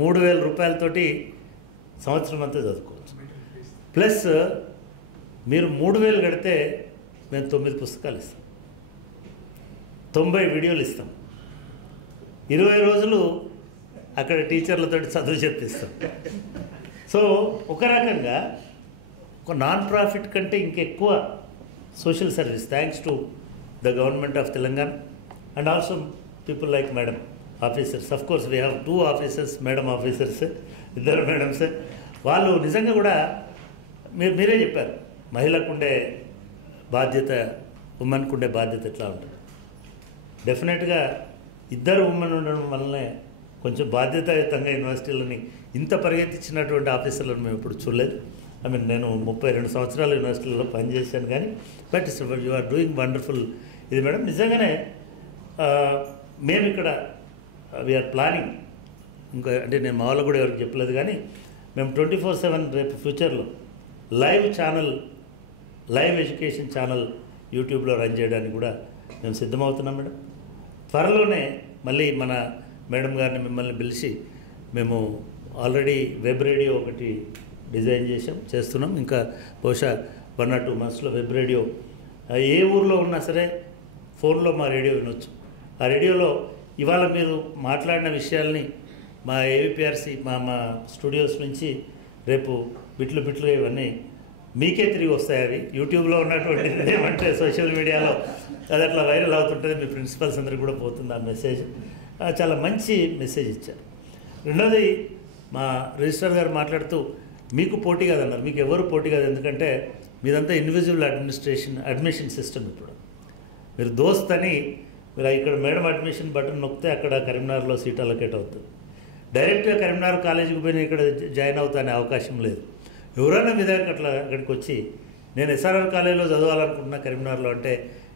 3,000 రూపాయలతోటి సంవత్సరం అంతా చదువుకోవచ్చు. ప్లస్ మీరు 3,000 కడితే మేము 9 పుస్తకాలు ఇస్తాం, 90 వీడియోలు ఇస్తాం, 20 రోజులు అక్కడ టీచర్లతో చదువు చెప్పిస్తాం. సో ఒక రకంగా ఒక నాన్ ప్రాఫిట్ కంటే ఇంకెక్కువ social service, thanks to the government of Telangana and also people like madam officers. Of course we have 2 officers, madam officers, 2 madams. వాళ్ళు నిజంగా కూడా మీరే చెప్పారు, మహిళకు ఉండే బాధ్యత, ఉమెన్కు ఉండే బాధ్యత ఎట్లా ఉంటుంది. డెఫినెట్గా 2 ఉమెన్ ఉండడం వల్లనే కొంచెం బాధ్యతాయుతంగా యూనివర్సిటీలని ఇంత పరిగెత్తించినటువంటి ఆఫీసర్లను మేము ఇప్పుడు చూడలేదు. నేను 32 సంవత్సరాలు యూనివర్సిటీలో పనిచేశాను. కానీ but you are doing wonderful. ఇది మేడం నిజంగానే మేము ఇక్కడ వీఆర్ ప్లానింగ్, ఇంకా అంటే నేను మా వాళ్ళు కూడా ఎవరికి చెప్పలేదు, కానీ మేము 24/7 రేపు ఫ్యూచర్లో live channel, live education channel యూట్యూబ్లో రన్ చేయడానికి కూడా మేము సిద్ధమవుతున్నాం మేడం. త్వరలోనే మళ్ళీ మన మేడం గారిని మిమ్మల్ని పిలిచి మేము ఆల్రెడీ వెబ్ రేడియో ఒకటి డిజైన్ చేస్తున్నాం. ఇంకా బహుశా 1 or 2 monthsలో వెబ్ రేడియో ఏ ఊర్లో ఉన్నా సరే ఫోన్లో మా రేడియో వినొచ్చు. ఆ రేడియోలో ఇవాళ మీరు మాట్లాడిన విషయాల్ని మా ఏవిపిఆర్సి మా స్టూడియోస్ నుంచి రేపు బిట్లు ఇవన్నీ మీకే తిరిగి వస్తాయి అవి. యూట్యూబ్లో ఉన్నటువంటి ఏమంటే సోషల్ మీడియాలో అది అట్లా వైరల్ అవుతుంటుంది, మీ ప్రిన్సిపల్స్ అందరికి కూడా పోతుంది ఆ మెసేజ్. చాలా మంచి మెసేజ్ ఇచ్చారు. రెండోది, మా రిజిస్ట్రార్ గారు మాట్లాడుతూ మీకు పోటీ కాదన్నారు. మీకు ఎవరు పోటీ కాదు, ఎందుకంటే మీదంతా ఇన్విజిబుల్ అడ్మిషన్ సిస్టమ్. ఇప్పుడు మీరు దోస్త్ అని మీరు ఇక్కడ మేడం అడ్మిషన్ బటన్ నొక్కితే అక్కడ కరీంనగర్లో సీట్ అలొకేట్ అవుతుంది. డైరెక్ట్గా కరీంనగర్ కాలేజీకి పోయిన ఇక్కడ జాయిన్ అవుతా అనే అవకాశం లేదు. ఎవరైనా మీ దగ్గరికి అట్లా అక్కడికి వచ్చి నేను ఎస్ఆర్ఆర్ కాలేజీలో చదవాలనుకుంటున్నా కరీంనగర్లో అంటే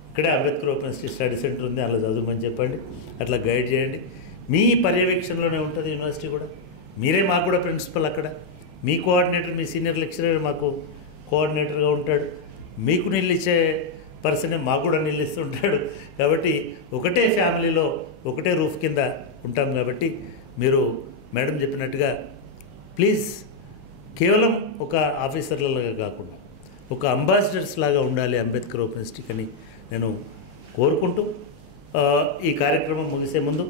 ఇక్కడే అంబేద్కర్ ఓపెన్ స్టడీ సెంటర్ ఉంది, అలా చదవమని చెప్పండి, అట్లా గైడ్ చేయండి. మీ పర్యవేక్షణలోనే ఉంటుంది యూనివర్సిటీ కూడా. మీరే మాకు కూడా ప్రిన్సిపల్ అక్కడ. మీ కోఆర్డినేటర్, మీ సీనియర్ లెక్చరర్ మాకు కోఆర్డినేటర్గా ఉంటాడు. మీకు నిలిచే పర్సనే మాకు కూడా నిలుస్తుంటాడు. కాబట్టి ఒకటే ఫ్యామిలీలో ఒకటే రూఫ్ కింద ఉంటాం. కాబట్టి మీరు మేడం చెప్పినట్టుగా ప్లీజ్ కేవలం ఒక ఆఫీసర్లలాగా కాకుండా ఒక అంబాసిడర్స్ లాగా ఉండాలి అంబేద్కర్ ఓపెన్ యూనివర్సిటీకి అని నేను కోరుకుంటూ ఈ కార్యక్రమం ముగిసే ముందు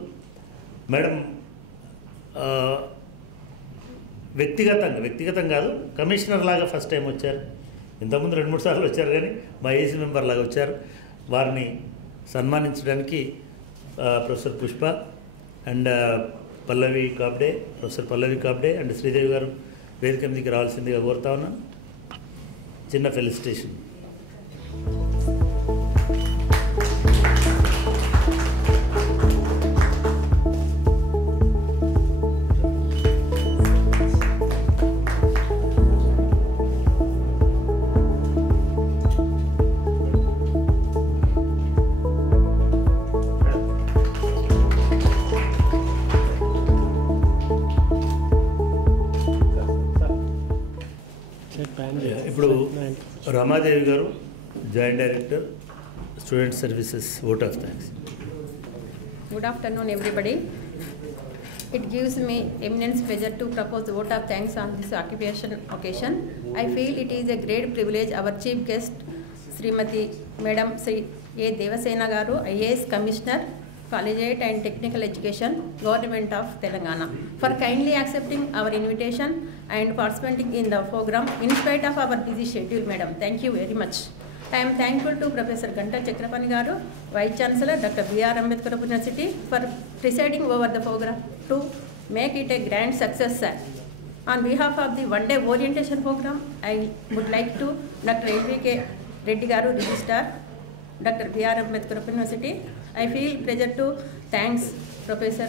మేడం వ్యక్తిగతం కాదు, కమిషనర్ లాగా ఫస్ట్ టైం వచ్చారు. ఇంతకుముందు 2-3 సార్లు వచ్చారు, కానీ మా ఏసీ మెంబర్ లాగా వచ్చారు. వారిని సన్మానించడానికి professor Pushpa and professor Pallavi Kabde and Sridevi గారు వేదిక మీదకి రావాల్సిందిగా కోరుతా ఉన్నాను. చిన్న ఫెలిసిటేషన్. ఇప్పుడు రమాదేవి గారు, joint director, student services, vote of thanks. Good afternoon, everybody. It gives me immense pleasure to propose the vote of thanks on this occupation occasion. I feel it is a great privilege our chief guest, Srimati Madam Sri A. Devasena Garu, IAS Commissioner, Collegiate and Technical Education, Government of Telangana, for kindly accepting our invitation and participating in the program in spite of our busy schedule. Madam, thank you very much. I am thankful to Professor Ganta Chakrapani Garu, Vice Chancellor Dr. B.R. Ambedkar University, for presiding over the program to make it a grand success, sir. On behalf of the one-day orientation program, I would like to Dr. L.V.K. Reddy Garu, Registrar, Dr. B.R. Ambedkar University. I feel pleasure to thanks Professor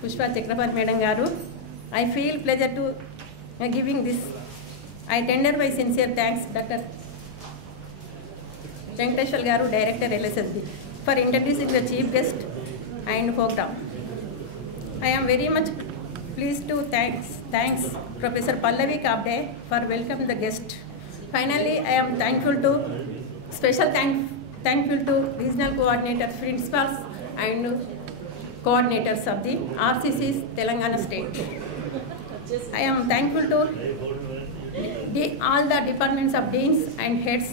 Pushpa Chakrapani Madam Garu. I feel pleasure to giving this. I tender my sincere thanks Dr. Venkateshwar Garu, Director LSSB, for introducing the chief guest and program. I am very much pleased to thanks Professor Pallavi Kabde for welcoming the guest. Finally, I am thankful to thankful to regional coordinators, principals and coordinators of the RCCs Telangana State. I am thankful to all the departments of deans and heads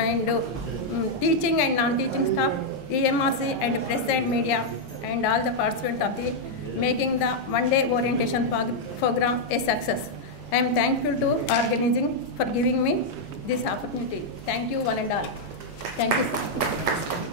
and teaching and non-teaching staff, EMRC and press and media, and all the participants of the making the one-day orientation program a success. I am thankful to organizing for giving me this opportunity. Thank you one and all. Thank you, sir.